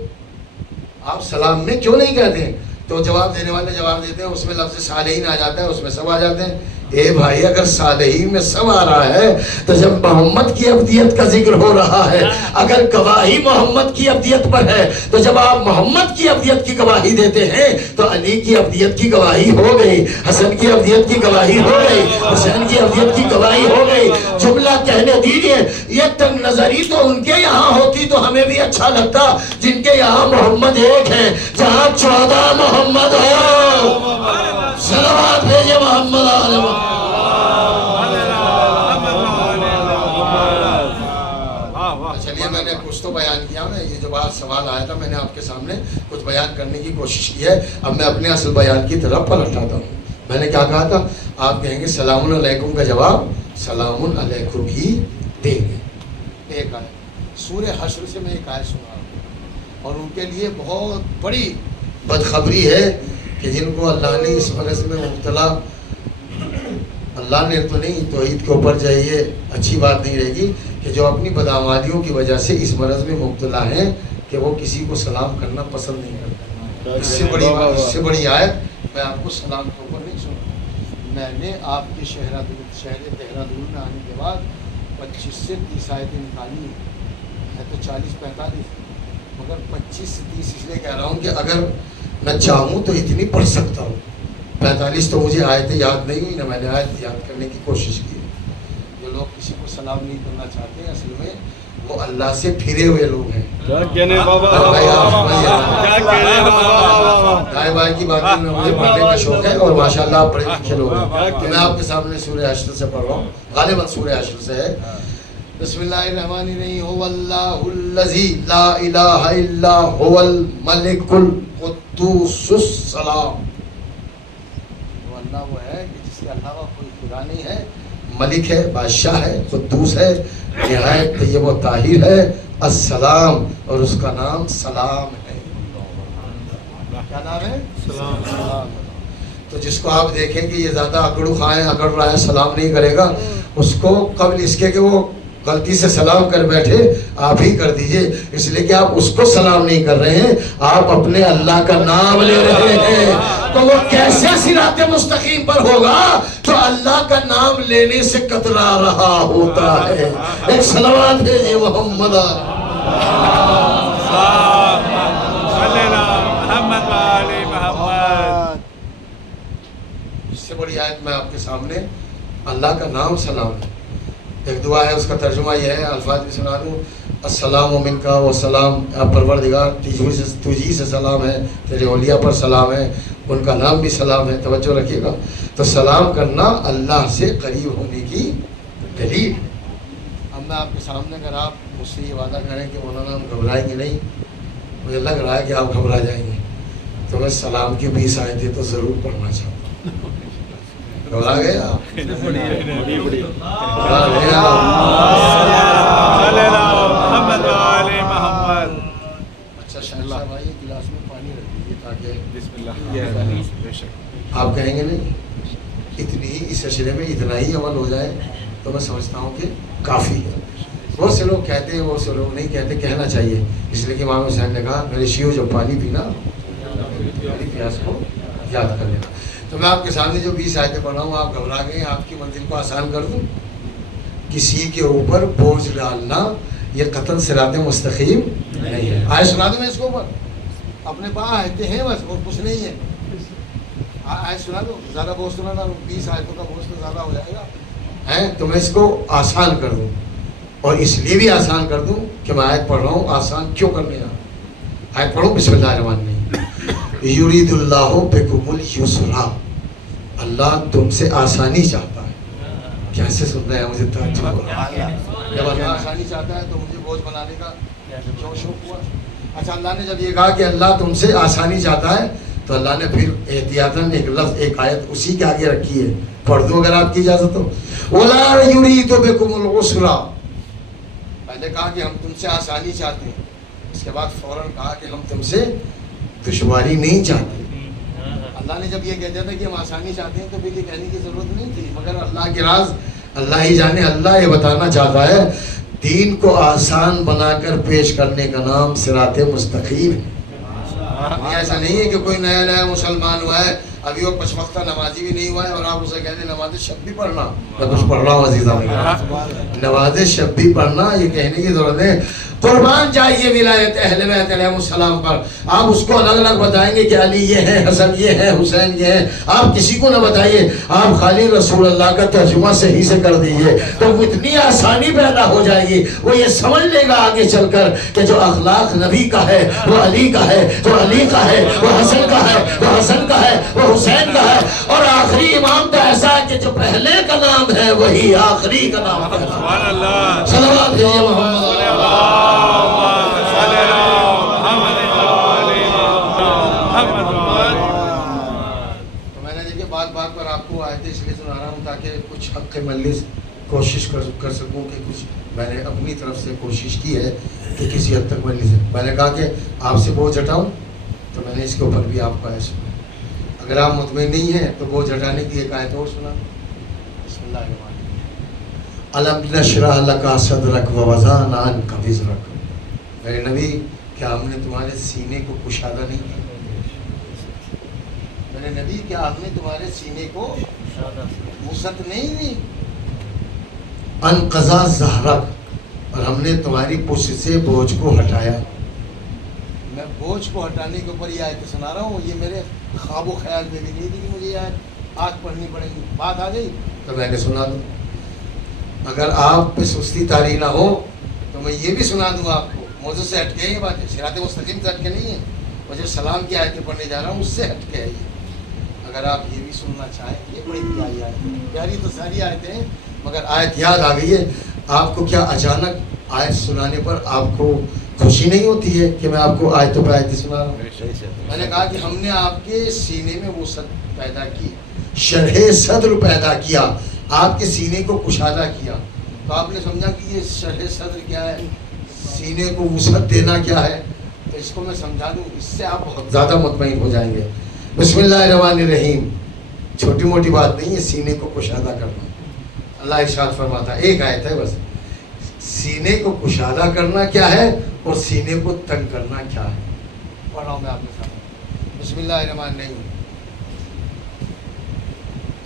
آپ سلام میں کیوں نہیں کہتے ہیں؟ تو جواب دینے والے جواب دیتے ہیں اس میں لفظ صالحین آ جاتا ہے, اس میں سب آ جاتے ہیں. اے بھائی اگر صالحین میں سب آ رہا ہے تو جب محمد کی ابدیت کا ذکر ہو رہا ہے, اگر گواہی محمد کی ابدیت پر ہے, تو جب آپ محمد کی ابدیت کی گواہی دیتے ہیں تو علی کی ابدیت کی گواہی ہو گئی, حسن کی ابدیت کی گواہی ہو گئی, حسین کی ابدیت کی گواہی ہو گئی. جملہ کہنے دیجیے. یہ تنگ نظری تو ان کے یہاں ہوتی تو ہمیں بھی اچھا لگتا, جن کے یہاں محمد ایک ہے, جہاں 14 محمد ہو. صلوات بھیجے محمد آل محمد. چلیے میں نے کچھ تو بیان کیا نا, یہ جو بات سوال آیا تھا میں نے آپ کے سامنے کچھ بیان کرنے کی کوشش کی ہے. اب میں اپنے اصل بیان کی طرف پلٹ آتا ہوں. میں نے کیا کہا تھا؟ آپ کہیں گے سلام علیکم کا جواب سلام علیکم ہی دیں گے. ایک آیت سورہ حشر سے میں ایک آیت سنا رہا ہوں, اور ان کے لیے بہت بڑی بدخبری ہے کہ جن کو اللہ نے اس مرض میں مبتلا, اللہ نے تو نہیں, توحید کے اوپر چاہیے, اچھی بات نہیں رہے گی کہ جو اپنی بدعمالیوں کی وجہ سے اس مرض میں مبتلا ہیں کہ وہ کسی کو سلام کرنا پسند نہیں کرتے. اس سے بڑی آیت میں آپ کو سلام کے اوپر نہیں سنا. میں نے آپ کے شہر دہرادون میں آنے کے بعد 25 سے 30 آیتیں نکالی ہے تو 40-45, مگر 25 سے 30 اس لیے کہہ رہا ہوں کہ اگر میں چاہوں تو اتنی پڑھ سکتا ہوں. 45 تو مجھے آیتیں یاد نہیں ہوئی, نہ میں نے آیت یاد کرنے کی کوشش کی. جو لوگ کسی کو سلام نہیں کرنا چاہتے ہیں اصل میں وہ اللہ سے پھرے ہوئے لوگ ہیں. دائیں بائیں کی باتیں میں مجھے پڑھنے کا شوق ہے, اور ماشاءاللہ آپ پڑھے لکھے لوگ ہیں. تو میں آپ کے سامنے سورہ حشر سے پڑھ رہا ہوں, غالباً سورہ حشر سے ہے. بسم اللہ الرحمن الرحیم. هو اللہ الذی لا الہ الا هو الملک القدوس السلام. وہ اللہ وہ ہے کہ جس کے علاوہ کوئی خدا نہیں ہے, ملک ہے, بادشاہ ہے, قدوس ہے, نہایت طیب و طاہر ہے, السلام, اور اس کا نام سلام ہے. کیا نام ہے؟ سلام. تو جس کو آپ دیکھیں کہ یہ زیادہ اکڑو خواہ اکڑ رہا ہے, سلام نہیں کرے گا, اس کو قبل اس کے کہ وہ غلطی سے سلام کر بیٹھے آپ ہی کر دیجئے, اس لیے کہ آپ اس کو سلام نہیں کر رہے ہیں, آپ اپنے اللہ کا نام لے رہے ہیں. تو وہ کیسے صراط مستقیم پر ہوگا جو اللہ کا نام لینے سے کترا رہا ہوتا ہے. ایک صلوات بھیجئے محمد. اس سے بڑی آیت میں آپ کے سامنے, اللہ کا نام سلام ہے. ایک دعا ہے, اس کا ترجمہ یہ ہے, الفاظ بھی سنا دوں. السلام منکا و سلام, پروردگار تجھی سے سلام ہے, تیرے اولیاء پر سلام ہے, ان کا نام بھی سلام ہے. توجہ رکھیے گا. تو سلام کرنا اللہ سے قریب ہونے کی دلیل. اب میں آپ کے سامنے اگر آپ مجھ سے یہ وعدہ کریں کہ مولانا ہم گھبرائیں گے نہیں, مجھے لگ رہا ہے کہ آپ گھبرا جائیں گے, تو میں سلام کی 20 آیتیں تو ضرور پڑھنا چاہتا ہوں. گھبرا گئے آپ؟ اچھا شاہ بھائی گلاس میں پانی رکھ دیجیے تاکہ آپ کہیں گے نہیں اتنی ہی اس اشرے میں اتنا ہی عمل ہو جائے تو میں سمجھتا ہوں کہ کافی ہے. بہت سے لوگ کہتے ہیں, بہت سے لوگ نہیں کہتے, کہنا چاہیے. اس لیے کہ امام حسین نے کہا میرے شیو جو پانی پینا میری پیاس کو یاد کر لینا. تو میں آپ کے سامنے جو 20 آیتیں پڑھ رہا ہوں, آپ گھبرا گئے, آپ کی منزل کو آسان کر دوں. کسی کے اوپر بوجھ ڈالنا یہ قطعاً صراط مستقیم نہیں ہے. آئے سنا دوں میں اس کے اوپر, اپنے پاس آیتیں ہیں بس, اور کچھ نہیں ہے. آئے سنا دو, زیادہ بوجھ تو نہ ڈالوں, 20 آیتوں کا بوجھ تو زیادہ ہو جائے گا. تو میں اس کو آسان کر دوں, اور اس لیے بھی آسان کر دوں کہ میں آیت پڑھ رہا ہوں. آسان کیوں کرنے جا رہا ہوں؟ آیت پڑھوں, بسم اللہ الرحمن الرحیم. یرید اللہ بکم الیسرا, اللہ تم سے آسانی چاہتا ہے. کیسے سن رہے ہیں, مجھے تعجب ہو رہا ہے. جب اللہ آسانی چاہتا ہے تو مجھے بوجھ بنانے کا کیوں شوق ہوا؟ اچھا, اللہ نے جب یہ کہا کہ اللہ تم سے آسانی چاہتا ہے تو اللہ نے پھر احتیاطاً ایک لفظ, ایک آیت اسی کے آگے رکھی ہے. پڑھ دوں اگر آپ کی اجازت ہو. وَلَا يُرِيدُ بِكُمُ الْعُسْرَ, پہلے کہا کہ ہم تم سے آسانی چاہتے ہیں، اس کے بعد فوراً کہا کہ ہم تم سے دشواری نہیں چاہتے۔ اللہ نے جب یہ کہہ دیا تھا کہ ہم آسانی چاہتے ہیں تو پھر یہ کہنے کی ضرورت نہیں تھی، مگر اللہ کے راز اللہ ہی جانے۔ اللہ یہ بتانا چاہتا ہے دین کو آسان بنا کر پیش کرنے کا نام صراط مستقیم ہے۔ ایسا نہیں ہے کہ کوئی نیا نیا مسلمان ہوا ہے، ابھی وہ 5 وقتہ نمازی بھی نہیں ہوا ہے اور آپ اسے کہتے ہیں نماز شب بھی پڑھنا۔ میں کچھ پڑھ رہا ہوں عزیزہ میں، نماز شب بھی پڑھنا یہ کہنے کی ضرورت ہے۔ قربان جائیے ولایت اہل بیت علیہ السلام پر، آپ اس کو الگ الگ بتائیں گے کہ علی یہ ہے، حسن یہ ہے، حسین یہ ہے، آپ کسی کو نہ بتائیے، آپ خالی رسول اللہ کا ترجمہ صحیح سے کر دیجئے تو اتنی آسانی پیدا ہو جائے گی، وہ یہ سمجھ لے گا آگے چل کر کہ جو اخلاق نبی کا ہے وہ علی کا ہے، جو علی کا ہے وہ حسن کا ہے، وہ حسن کا ہے وہ حسین کا ہے، اور آخری امام تو ایسا ہے کہ جو پہلے کا نام ہے وہی آخری کا نام ہے۔ سبحان اللہ، صلوات بھیجئے محمد بات پر آپ کو آیتیں اس لیے سنا رہا ہوں تاکہ کچھ حق مجلس کوشش کر سکوں کہ کچھ میں نے اپنی طرف سے کوشش کی ہے کہ کسی حد تک مجلس ہے۔ میں نے کہا کہ آپ سے بوجھ ہٹاؤں تو میں نے اس کے اوپر بھی آپ کو آیت سنا۔ اگر آپ مطمئن نہیں ہیں تو بوجھ ہٹانے کی ایک آیت اور سنا۔ بسم اللہ الرحمن الرحیم، الم نشرح لک صدرک ووضعنا عنک وزرک۔ میرے نبی کیا ہم نے تمہارے سینے کو کشادہ نہیں کیا؟ میرے نبی کیا ہم نے تمہارے سینے کو وسعت نہیں دی؟ انقضا ظہرک، اور ہم نے تمہاری پشت سے بوجھ کو ہٹایا۔ میں بوجھ کو ہٹانے کے اوپر یہ آیت سنا رہا ہوں، یہ میرے خواب و خیال میں بھی نہیں تھی کہ مجھے یہ آیت آج پڑھنی پڑے گی، بات آ گئی تو میں نے سنا دوں۔ اگر آپ پہ سستی طاری نہ ہو تو میں یہ بھی سنا دوں آپ کو، موضوع سے ہٹ کے یہ بات ہے، صراط مستقیم سے ہٹ کے نہیں ہے، اور جو سلام کی آیتیں پڑھنے جا رہا ہوں اس سے ہٹ کے ہے یہ۔ اگر آپ یہ بھی سننا چاہیں، یہ بڑی پیاری آیت ہے، پیاری تو ساری آیتیں ہیں مگر آیت یاد آ گئی ہے آپ کو۔ کیا اچانک آیت سنانے پر آپ کو خوشی نہیں ہوتی ہے کہ میں آپ کو آیتوں پہ آیتیں سنا رہا ہوں؟ میں نے کہا کہ ہم نے آپ کے سینے میں وسعت پیدا کی، شرح صدر پیدا کیا، آپ کے سینے کو کشادہ کیا، تو آپ نے سمجھا کہ یہ شرح صدر کیا ہے، سینے کو وسعت دینا کیا ہے، تو اس کو میں سمجھا دوں، اس سے آپ بہت زیادہ مطمئن ہو جائیں گے۔ بسم اللہ الرحمن الرحیم، چھوٹی موٹی بات نہیں ہے سینے کو کشادہ کرنا۔ اللہ ارشاد فرماتا ہے، ایک آیت ہے بس، سینے کو کشادہ کرنا کیا ہے اور سینے کو تنگ کرنا کیا ہے۔ پڑھ رہا ہوں میں آپ کے سامنے، بسم اللہ الرحمن الرحیم۔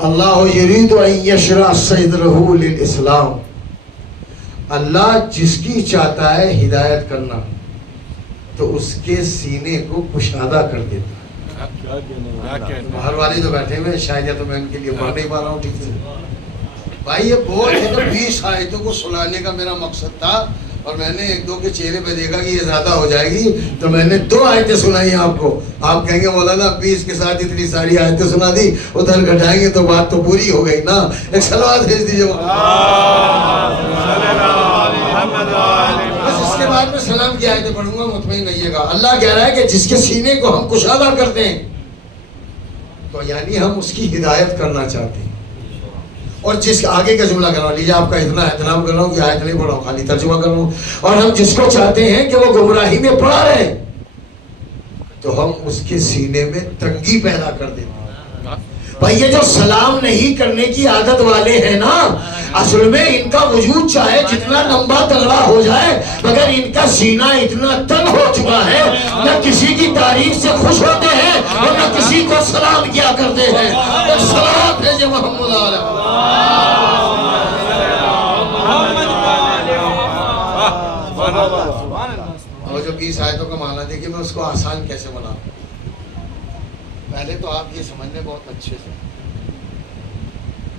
اللہ یرید ان یشرح صدرہ للاسلام، اللہ جس کی چاہتا ہے ہدایت کرنا تو اس کے سینے کو کشادہ کر دیتا ہے۔ باہر والے جو بیٹھے ہوئے شاید یا تو میں ان کے لیے پڑھ نہیں پا رہا ہوں ٹھیک سے۔ بھائی یہ بوجھ ہے تو 20 آیتوں کو سنانے کا میرا مقصد تھا، اور میں نے ایک دو کے چہرے پہ دیکھا کہ یہ زیادہ ہو جائے گی تو میں نے 2 آیتیں سنائی آپ کو۔ آپ کہیں گے مولانا 20 کے ساتھ اتنی ساری آیتیں سنا دی، ادھر گھٹائیں گے تو بات تو پوری ہو گئی نا۔ ایک صلوات بھیج دیجیے۔ بس اس کے بعد میں سلام کی آیتیں پڑھوں گا، مطمئن رہیے گا۔ اللہ کہہ رہا ہے کہ جس کے سینے کو ہم کشادہ کرتے ہیں تو یعنی ہم اس کی ہدایت کرنا چاہتے ہیں، اور جس آگے کا جملہ کروا لیجیے، آپ کا اتنا احترام کر رہا ہوں کہ آیت نہیں پڑھ رہا ہوں، خالی ترجمہ کر رہا ہوں، اور ہم جس کو چاہتے ہیں کہ وہ گمراہی میں پڑا رہے تو ہم اس کے سینے میں تنگی پیدا کر دیتے ہیں۔ بھائی یہ جو سلام نہیں کرنے کی عادت والے ہیں نا، اصل میں ان کا وجود چاہے جتنا لمبا تگڑا ہو جائے مگر ان کا سینہ اتنا تنگ ہو چکا ہے، نہ کسی کی تعریف سے خوش ہوتے ہیں اور نہ کسی کو سلام کیا کرتے ہیں۔ ایک صلوات بھیجے محمد علیہ۔ اور جو 20 آیتوں کا معنی دیکھیں میں اس کو آسان کیسے بناؤں۔ پہلے تو آپ یہ سمجھنے بہت اچھے سے،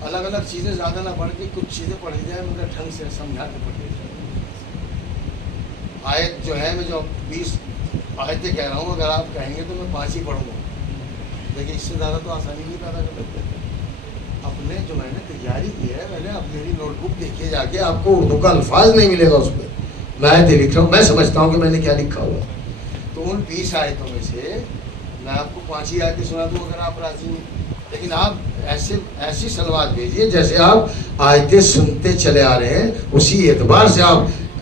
الگ الگ چیزیں زیادہ نہ پڑھ کے کچھ چیزیں پڑھی جائے مگر ڈھنگ سے سمجھا کے پڑھی جائے۔ آیت جو ہے میں جو 20 آیتیں کہہ رہا ہوں، اگر آپ کہیں گے تو میں 5 ہی پڑھوں گا، لیکن اس سے زیادہ تو آسانی نہیں پیدا کر سکتے۔ اپنے جو میں نے تیاری کی ہے، میں نے اب میری نوٹ بک دیکھیے جا کے، آپ کو اردو کا الفاظ نہیں ملے گا اس پہ، میں آیتیں لکھ رہا ہوں، میں سمجھتا ہوں کہ میں نے کیا لکھا ہوا، تو ان 20 آیتوں میں سے میں آپ کو 5 ہی آیتیں سنا دوں اگر آپ راضی ہیں، لیکن آپ ایسی صلوات بھیجیے جیسے آپ آیتیں سنتے چلے آ رہے ہیں، اسی اعتبار سے آپ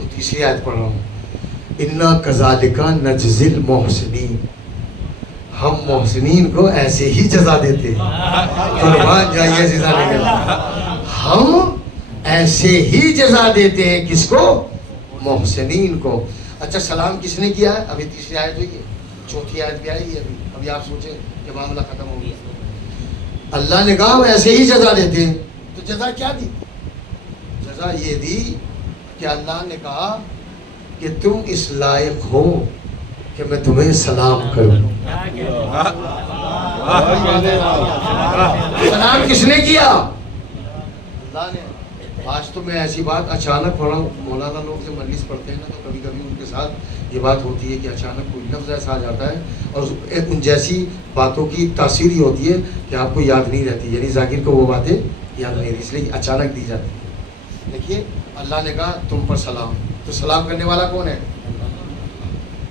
تو تیسری آیت پڑھ رہا ہوں، اِنَّا كَذَلِكَ نَجْزِي الْمُحْسِنِينَ، ہم محسنین کو ایسے ہی جزا دیتے ہیں. قربان جائیے جزا لے کر، ہم ایسے ہی جزا دیتے ہیں کس کو؟ محسنین کو. اچھا سلام کس نے کیا ہے؟ ابھی تیسری آیت ہوئی ہے، چوتھی آیت بھی آئے گی ابھی آپ سوچیں کہ معاملہ ختم ہو گیا. اللہ نے کہا ہم ایسے ہی جزا دیتے ہیں. تو جزا کیا دی؟ جزا یہ دی کہ اللہ نے کہا کہ تم اس لائق ہو کہ میں تمہیں سلام کروں. سلام کس نے کیا؟ اللہ نے. آج تو میں ایسی بات اچانک پڑھا ہوں، مولانا لوگ جب مجلس پڑھتے ہیں نا تو کبھی کبھی ان کے ساتھ یہ بات ہوتی ہے کہ اچانک کوئی لفظ ایسا آ جاتا ہے اور ان جیسی باتوں کی تاثیر یہ ہوتی ہے کہ آپ کو یاد نہیں رہتی، یعنی ذاکر کو وہ باتیں یاد نہیں رہتی، اس لیے اچانک دی جاتی ہے. دیکھیے اللہ نے کہا تم پر سلام، تو سلام کرنے والا کون ہے؟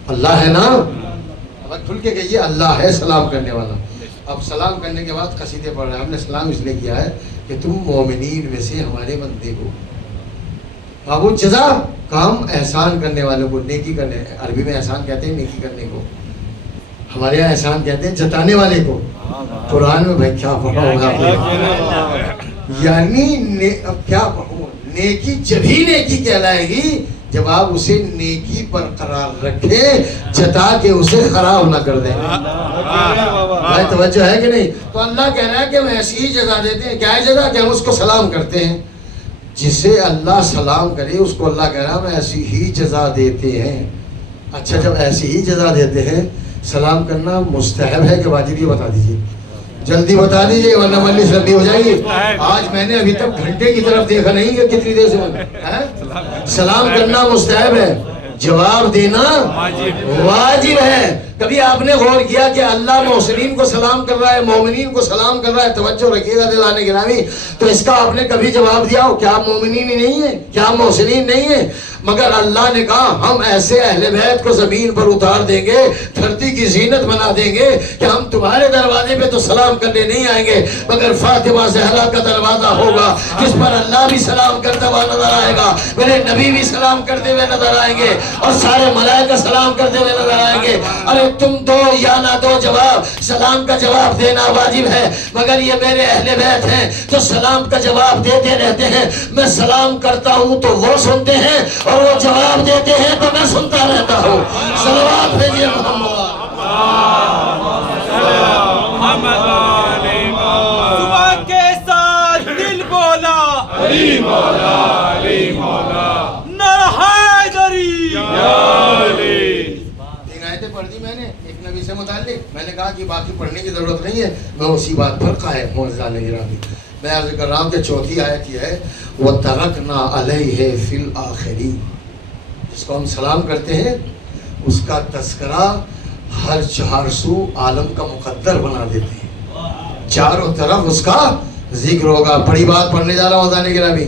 اللہ ہے نا. اب کھل کے کہیے اللہ ہے سلام کرنے والا. اب سلام کرنے کے بعد قصیدے پڑھ رہے ہیں. ہم نے سلام اس لیے کیا ہے کہ تم مومنین میں سے ہمارے بندے ہو. بابو جزا کام احسان کرنے والوں کو، نیکی کرنے، عربی میں احسان کہتے ہیں نیکی کرنے کو، ہمارے یہاں احسان کہتے ہیں جتانے والے کو. قرآن میں بھائی کیا پڑھا ہوگا، یعنی اب کیا پڑھوں، نیکی جبھی نیکی کہلائے گی جب آپ اسے نیکی پر قرار رکھیں، جتا کے اسے خراب نہ کر دیں. بھائی توجہ ہے کہ نہیں؟ تو اللہ کہہ رہا ہے کہ ہم ایسی ہی جزا دیتے ہیں. کیا ہے جزا؟ کہ ہم اس کو سلام کرتے ہیں. جسے اللہ سلام کرے اس کو اللہ کہہ رہا ہے ہم ایسی ہی جزا دیتے ہیں. اچھا جب ایسی ہی جزا دیتے ہیں، سلام کرنا مستحب ہے کہ واجب؟ یہ بتا دیجیے، جلدی بتا دیجیے ورنہ مجلس لمبی ہو جائے گی. آج میں نے ابھی تک گھنٹے کی طرف دیکھا نہیں کہ کتنی دیر سے سلام کرنا مستحب ہے، جواب دینا واجب ہے. کبھی آپ نے غور کیا کہ اللہ محسنین کو سلام کر رہا ہے، مومنین کو سلام کر رہا ہے؟ توجہ رکھیے گا دلانے گرامی. تو اس کا آپ نے کبھی جواب دیا ہو کیا آپ مومنین ہی نہیں ہیں، کیا آپ محسنین نہیں ہیں؟ مگر اللہ نے کہا ہم ایسے اہل بیت کو زمین پر اتار دیں گے، دھرتی کی زینت بنا دیں گے کہ ہم تمہارے دروازے پہ تو سلام کرنے نہیں آئیں گے، مگر فاطمہ زہرا کا دروازہ ہوگا جس پر اللہ بھی سلام کرتا ہوا نظر آئے گا، میرے نبی بھی سلام کرتے ہوئے نظر آئیں گے، اور سارے ملائکہ سلام کرتے ہوئے نظر آئیں گے. ارے تم دو یا نہ دو جواب، سلام کا جواب دینا واجب ہے. مگر یہ میرے اہل بیت ہیں جو سلام کا جواب دیتے رہتے ہیں. میں سلام کرتا ہوں تو وہ سنتے ہیں اور وہ جواب دیتے ہیں تو میں سنتا رہتا ہوں. صلوات بھیجیے محمد. صبح کے ساتھ دل بولا علی مولا علی مولا نر حیدری یا علی. تین آیتیں پڑھ دی میں نے ایک نبی سے متعلق. میں نے کہا کہ باقی پڑھنے کی ضرورت نہیں ہے، میں اسی بات پر قائم ہوں. میں عرض کر رہا ہوں کہ چوتھی آیت یہ ہے وَتَرَكْنَا عَلَيْهِ فِي الْآخِرِينَ. جس کو ہم سلام کرتے ہیں اس کا تذکرہ ہر چار سو عالم کا مقدر بنا دیتے ہیں، چاروں طرف اس کا ذکر ہوگا. بڑی بات پڑھنے جا رہا ہوں وطانے کے نبی.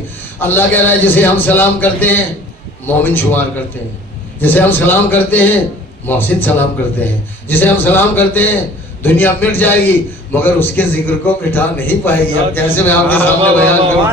اللہ کہہ رہا ہے جسے ہم سلام کرتے ہیں مومن شمار کرتے ہیں، جسے ہم سلام کرتے ہیں محسن سلام کرتے ہیں، جسے ہم سلام کرتے ہیں دنیا مٹ جائے گی مگر اس کے ذکر کو مٹا نہیں پائے گی. اب کیسے میں آپ کے سامنے بیان کروں؟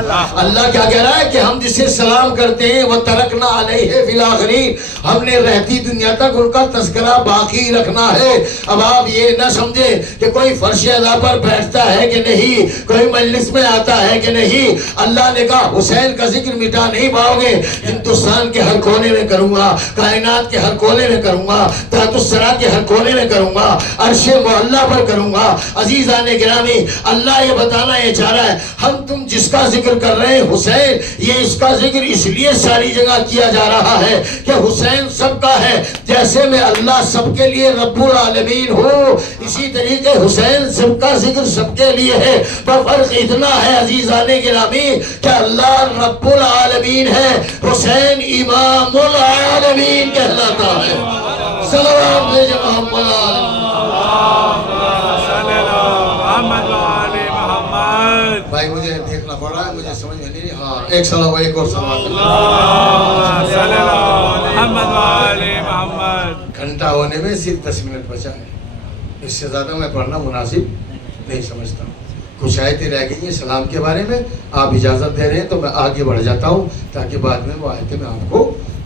اللہ کیا کہہ رہا ہے کہ ہم جسے سلام کرتے ہیں وَتَرَكْنَا عَلَيْهِ فِي الْآخِرِينَ، ہم نے رہتی دنیا تک ان کا تذکرہ باقی رکھنا ہے. اب آپ یہ نہ سمجھیں کہ کوئی فرش اعلیٰ پر بیٹھتا ہے کہ نہیں، کوئی مجلس میں آتا ہے کہ نہیں. اللہ نے کہا حسین کا ذکر مٹا نہیں پاؤ گے. ہندوستان کے ہر کونے میں کروں گا، کائنات کے ہر کونے میں کروں گا، تحت الثری کے ہر کونے میں کروں گا، عرش معلیٰ پر کروں گا. عزیزان گرامی اللہ یہ بتانا یہ چاہ رہا ہے ہم تم جس کا ذکر کر رہے ہیں حسین، یہ اس کا ذکر اس لیے ساری جگہ کیا جا رہا ہے کہ حسین سب کا ہے. جیسے میں اللہ سب کے لیے رب العالمین ہوں اسی طریقے حسین سب کا ذکر سب کے لیے ہے. پر فرق اتنا ہے عزیزان گرامی کہ اللہ رب العالمین ہے، حسین امام العالمین کہلاتا ہے. صلوات بھیجے محمد. بھائی مجھے دیکھنا پڑ رہا ہے، مجھے سمجھ میں نہیں. ہاں ایک سلام ایک اور سلام. گھنٹہ ہونے میں صرف 10 منٹ بچا ہے، اس سے زیادہ میں پڑھنا مناسب نہیں سمجھتا ہوں. کچھ آیتیں رہ گئی ہیں سلام کے بارے میں، آپ اجازت دے رہے ہیں تو میں آگے بڑھ جاتا ہوں تاکہ بعد میں وہ آیتیں میں آپ کو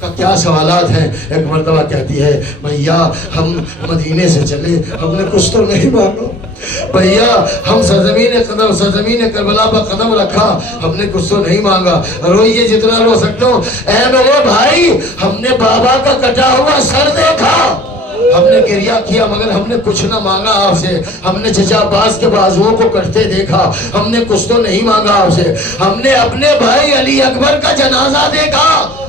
کہ کیا سوالات ہیں. ایک مرتبہ کہتی ہے بھیا ہم مدینے سے چلے, ہم نے کچھ تو نہیں مانگا. بھیا ہم سرزمین کربلا پر قدم رکھا, ہم نے کچھ تو نہیں مانگا. روئیے جتنا رو سکتے ہو. اے میرے بھائی ہم نے بابا کا کٹا ہوا سر دیکھا, ہم نے گریہ کیا مگر ہم نے کچھ نہ مانگا آپ سے. ہم نے چچا عباس کے بازوؤں کو کٹتے دیکھا, ہم نے کچھ تو نہیں مانگا آپ سے. ہم نے اپنے بھائی علی اکبر کا جنازہ دیکھا,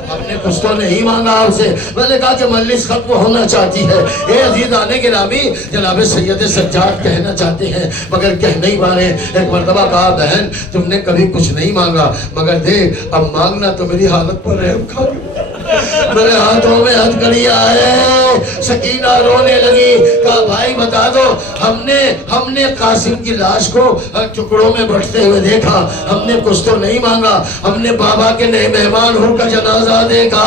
ہم نے کچھ تو نہیں مانگا آپ سے. میں نے کہا کہ مجلس ختم ہونا چاہتی ہے. اے عزیزان گرامی, جناب سید سجاد کہنا چاہتے ہیں مگر کہہ نہیں پانے. ایک مرتبہ کہا بہن تم نے کبھی کچھ نہیں مانگا مگر دیکھ اب مانگنا تو میری حالت پر رحم کھا. میرے ہاتھوں میں ہتھکڑیاں ہے. سکینہ رونے لگی, کہا بھائی بتا دو, ہم نے قاسم کی لاش کو ٹکڑوں میں بٹتے ہوئے دیکھا, ہم نے کچھ تو نہیں مانگا. ہم نے بابا کے نئے مہمان ہو کا جنازہ دیکھا,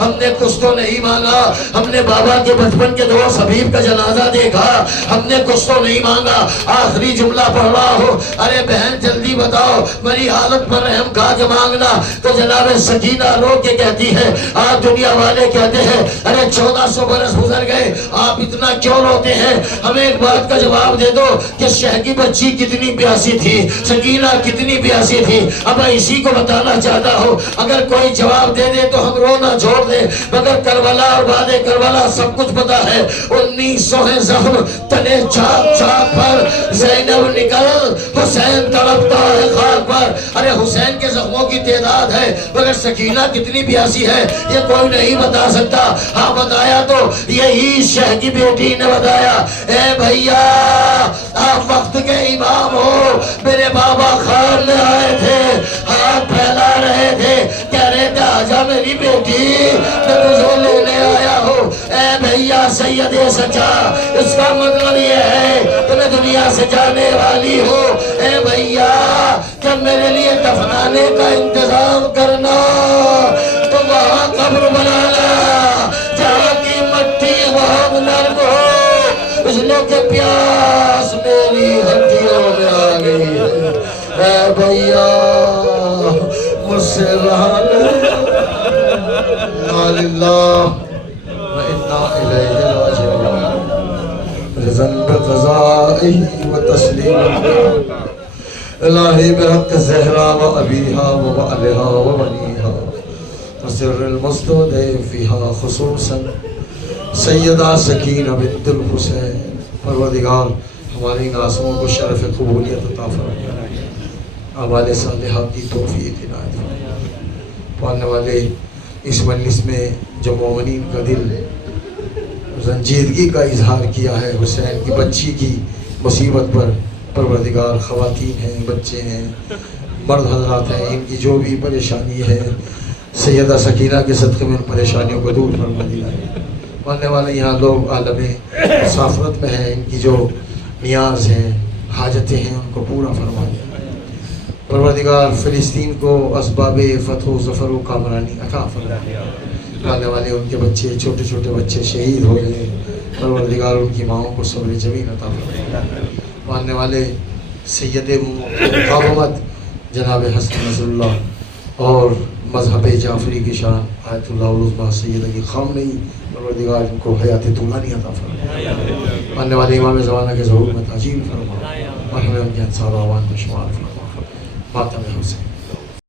ہم نے کچھ تو نہیں مانگا. ہم نے بابا کے بچپن کے دوست حبیب کا جنازہ دیکھا, ہم نے کچھ تو نہیں مانگا. آخری جملہ پڑھ رہا ہو, ارے بہن جلدی بتاؤ میری حالت پر رحم کھا کے مانگنا. تو جناب سکینہ رو کے کہتی ہے, آج دنیا والے کہتے ہیں ارے 1400 برس گزر گئے, آپ اتنا کیوں روتے ہیں؟ ہمیں ایک بات کا جواب دے دو کہ شہ کی بچی کتنی پیاسی تھی, سکینہ کتنی پیاسی تھی. اب میں اسی کو بتانا چاہتا ہوں, اگر کوئی جواب دے دے تو ہم رونا چھوڑ دیں. مگر کربلا اور بعد کربلا سب کچھ پتا ہے. 1900 ہیں زخم تنے چاک چاک پر, زینب نکل حسین تڑپتا ہے خاک پر. ارے حسین کے زخموں کی تعداد ہے مگر سکینہ کتنی پیاسی ہے یہ کوئی نہیں بتا سکتا. ہاں بتایا تو یہی شہ کی بیٹی نے بتایا. اے بھیا آپ وقت کے امام ہو, میرے بابا خان میں آئے تھے, ہاتھ پھیلا رہے تھے, کہہ رہے تھے آجا میری بیٹی میں تجھے لینے آیا ہوں. اے بھیا سید سچا اس کا مطلب یہ ہے کہ میں دنیا سے جانے والی ہوں. اے بھیا جب میرے لیے دفنانے کا انتظام کرنا تو وہاں قبر بنانا جہاں کی مٹی بہت نرم ہو, اس لیے کہ پیاس میری ہڈیوں میں آ گئی ہے. اے بھیا مجھ سے رہا انا للہ و انا الیہ راجعون. رضا بقضائی و تسلیم الہی بحق زہرا و ابیہا و بعلہا و بنیہا سر المستودع فیہا خصوصا سیدہ سکینہ بنت الحسین. پروردگار ہماری ناسوں کو شرف قبولیت عطا فرما, اعمال صالحہ کی توفیق عنایت فرما. پڑھنے والے اس مجلس میں جو مومنین کا دل رنجیدگی کا اظہار کیا ہے حسین کی بچی کی مصیبت پر, پروردگار خواتین ہیں, بچے ہیں, مرد حضرات ہیں, ان کی جو بھی پریشانی ہے سیدہ سکینہ کے صدقے میں ان پریشانیوں کو دور فرما دیا ہے. ماننے والے یہاں لوگ عالم مسافرت میں ہیں, ان کی جو نیاز ہیں حاجتیں ہیں ان کو پورا فرما دیا. پروردگار فلسطین کو اسباب فتح و ظفر و کامرانی عطا فرما. ماننے والے ان کے بچے چھوٹے چھوٹے بچے شہید ہو گئے, پروردگار ان کی ماؤں کو صبر جمیل عطا فرما. ماننے والے سید مقاومت جناب حسن نصر اللہ اور مذہب جعفری کی شان آیت اللہ العظمیٰ سید علی خامنئی, پروردگار ان کو حیات طولانی عطا فرما. ماننے والے امام زمانہ کے ظہور میں تاجیل فرما اور ہمیں ان کے انصار و اعوان میں شمار فرما. ماتم حسین.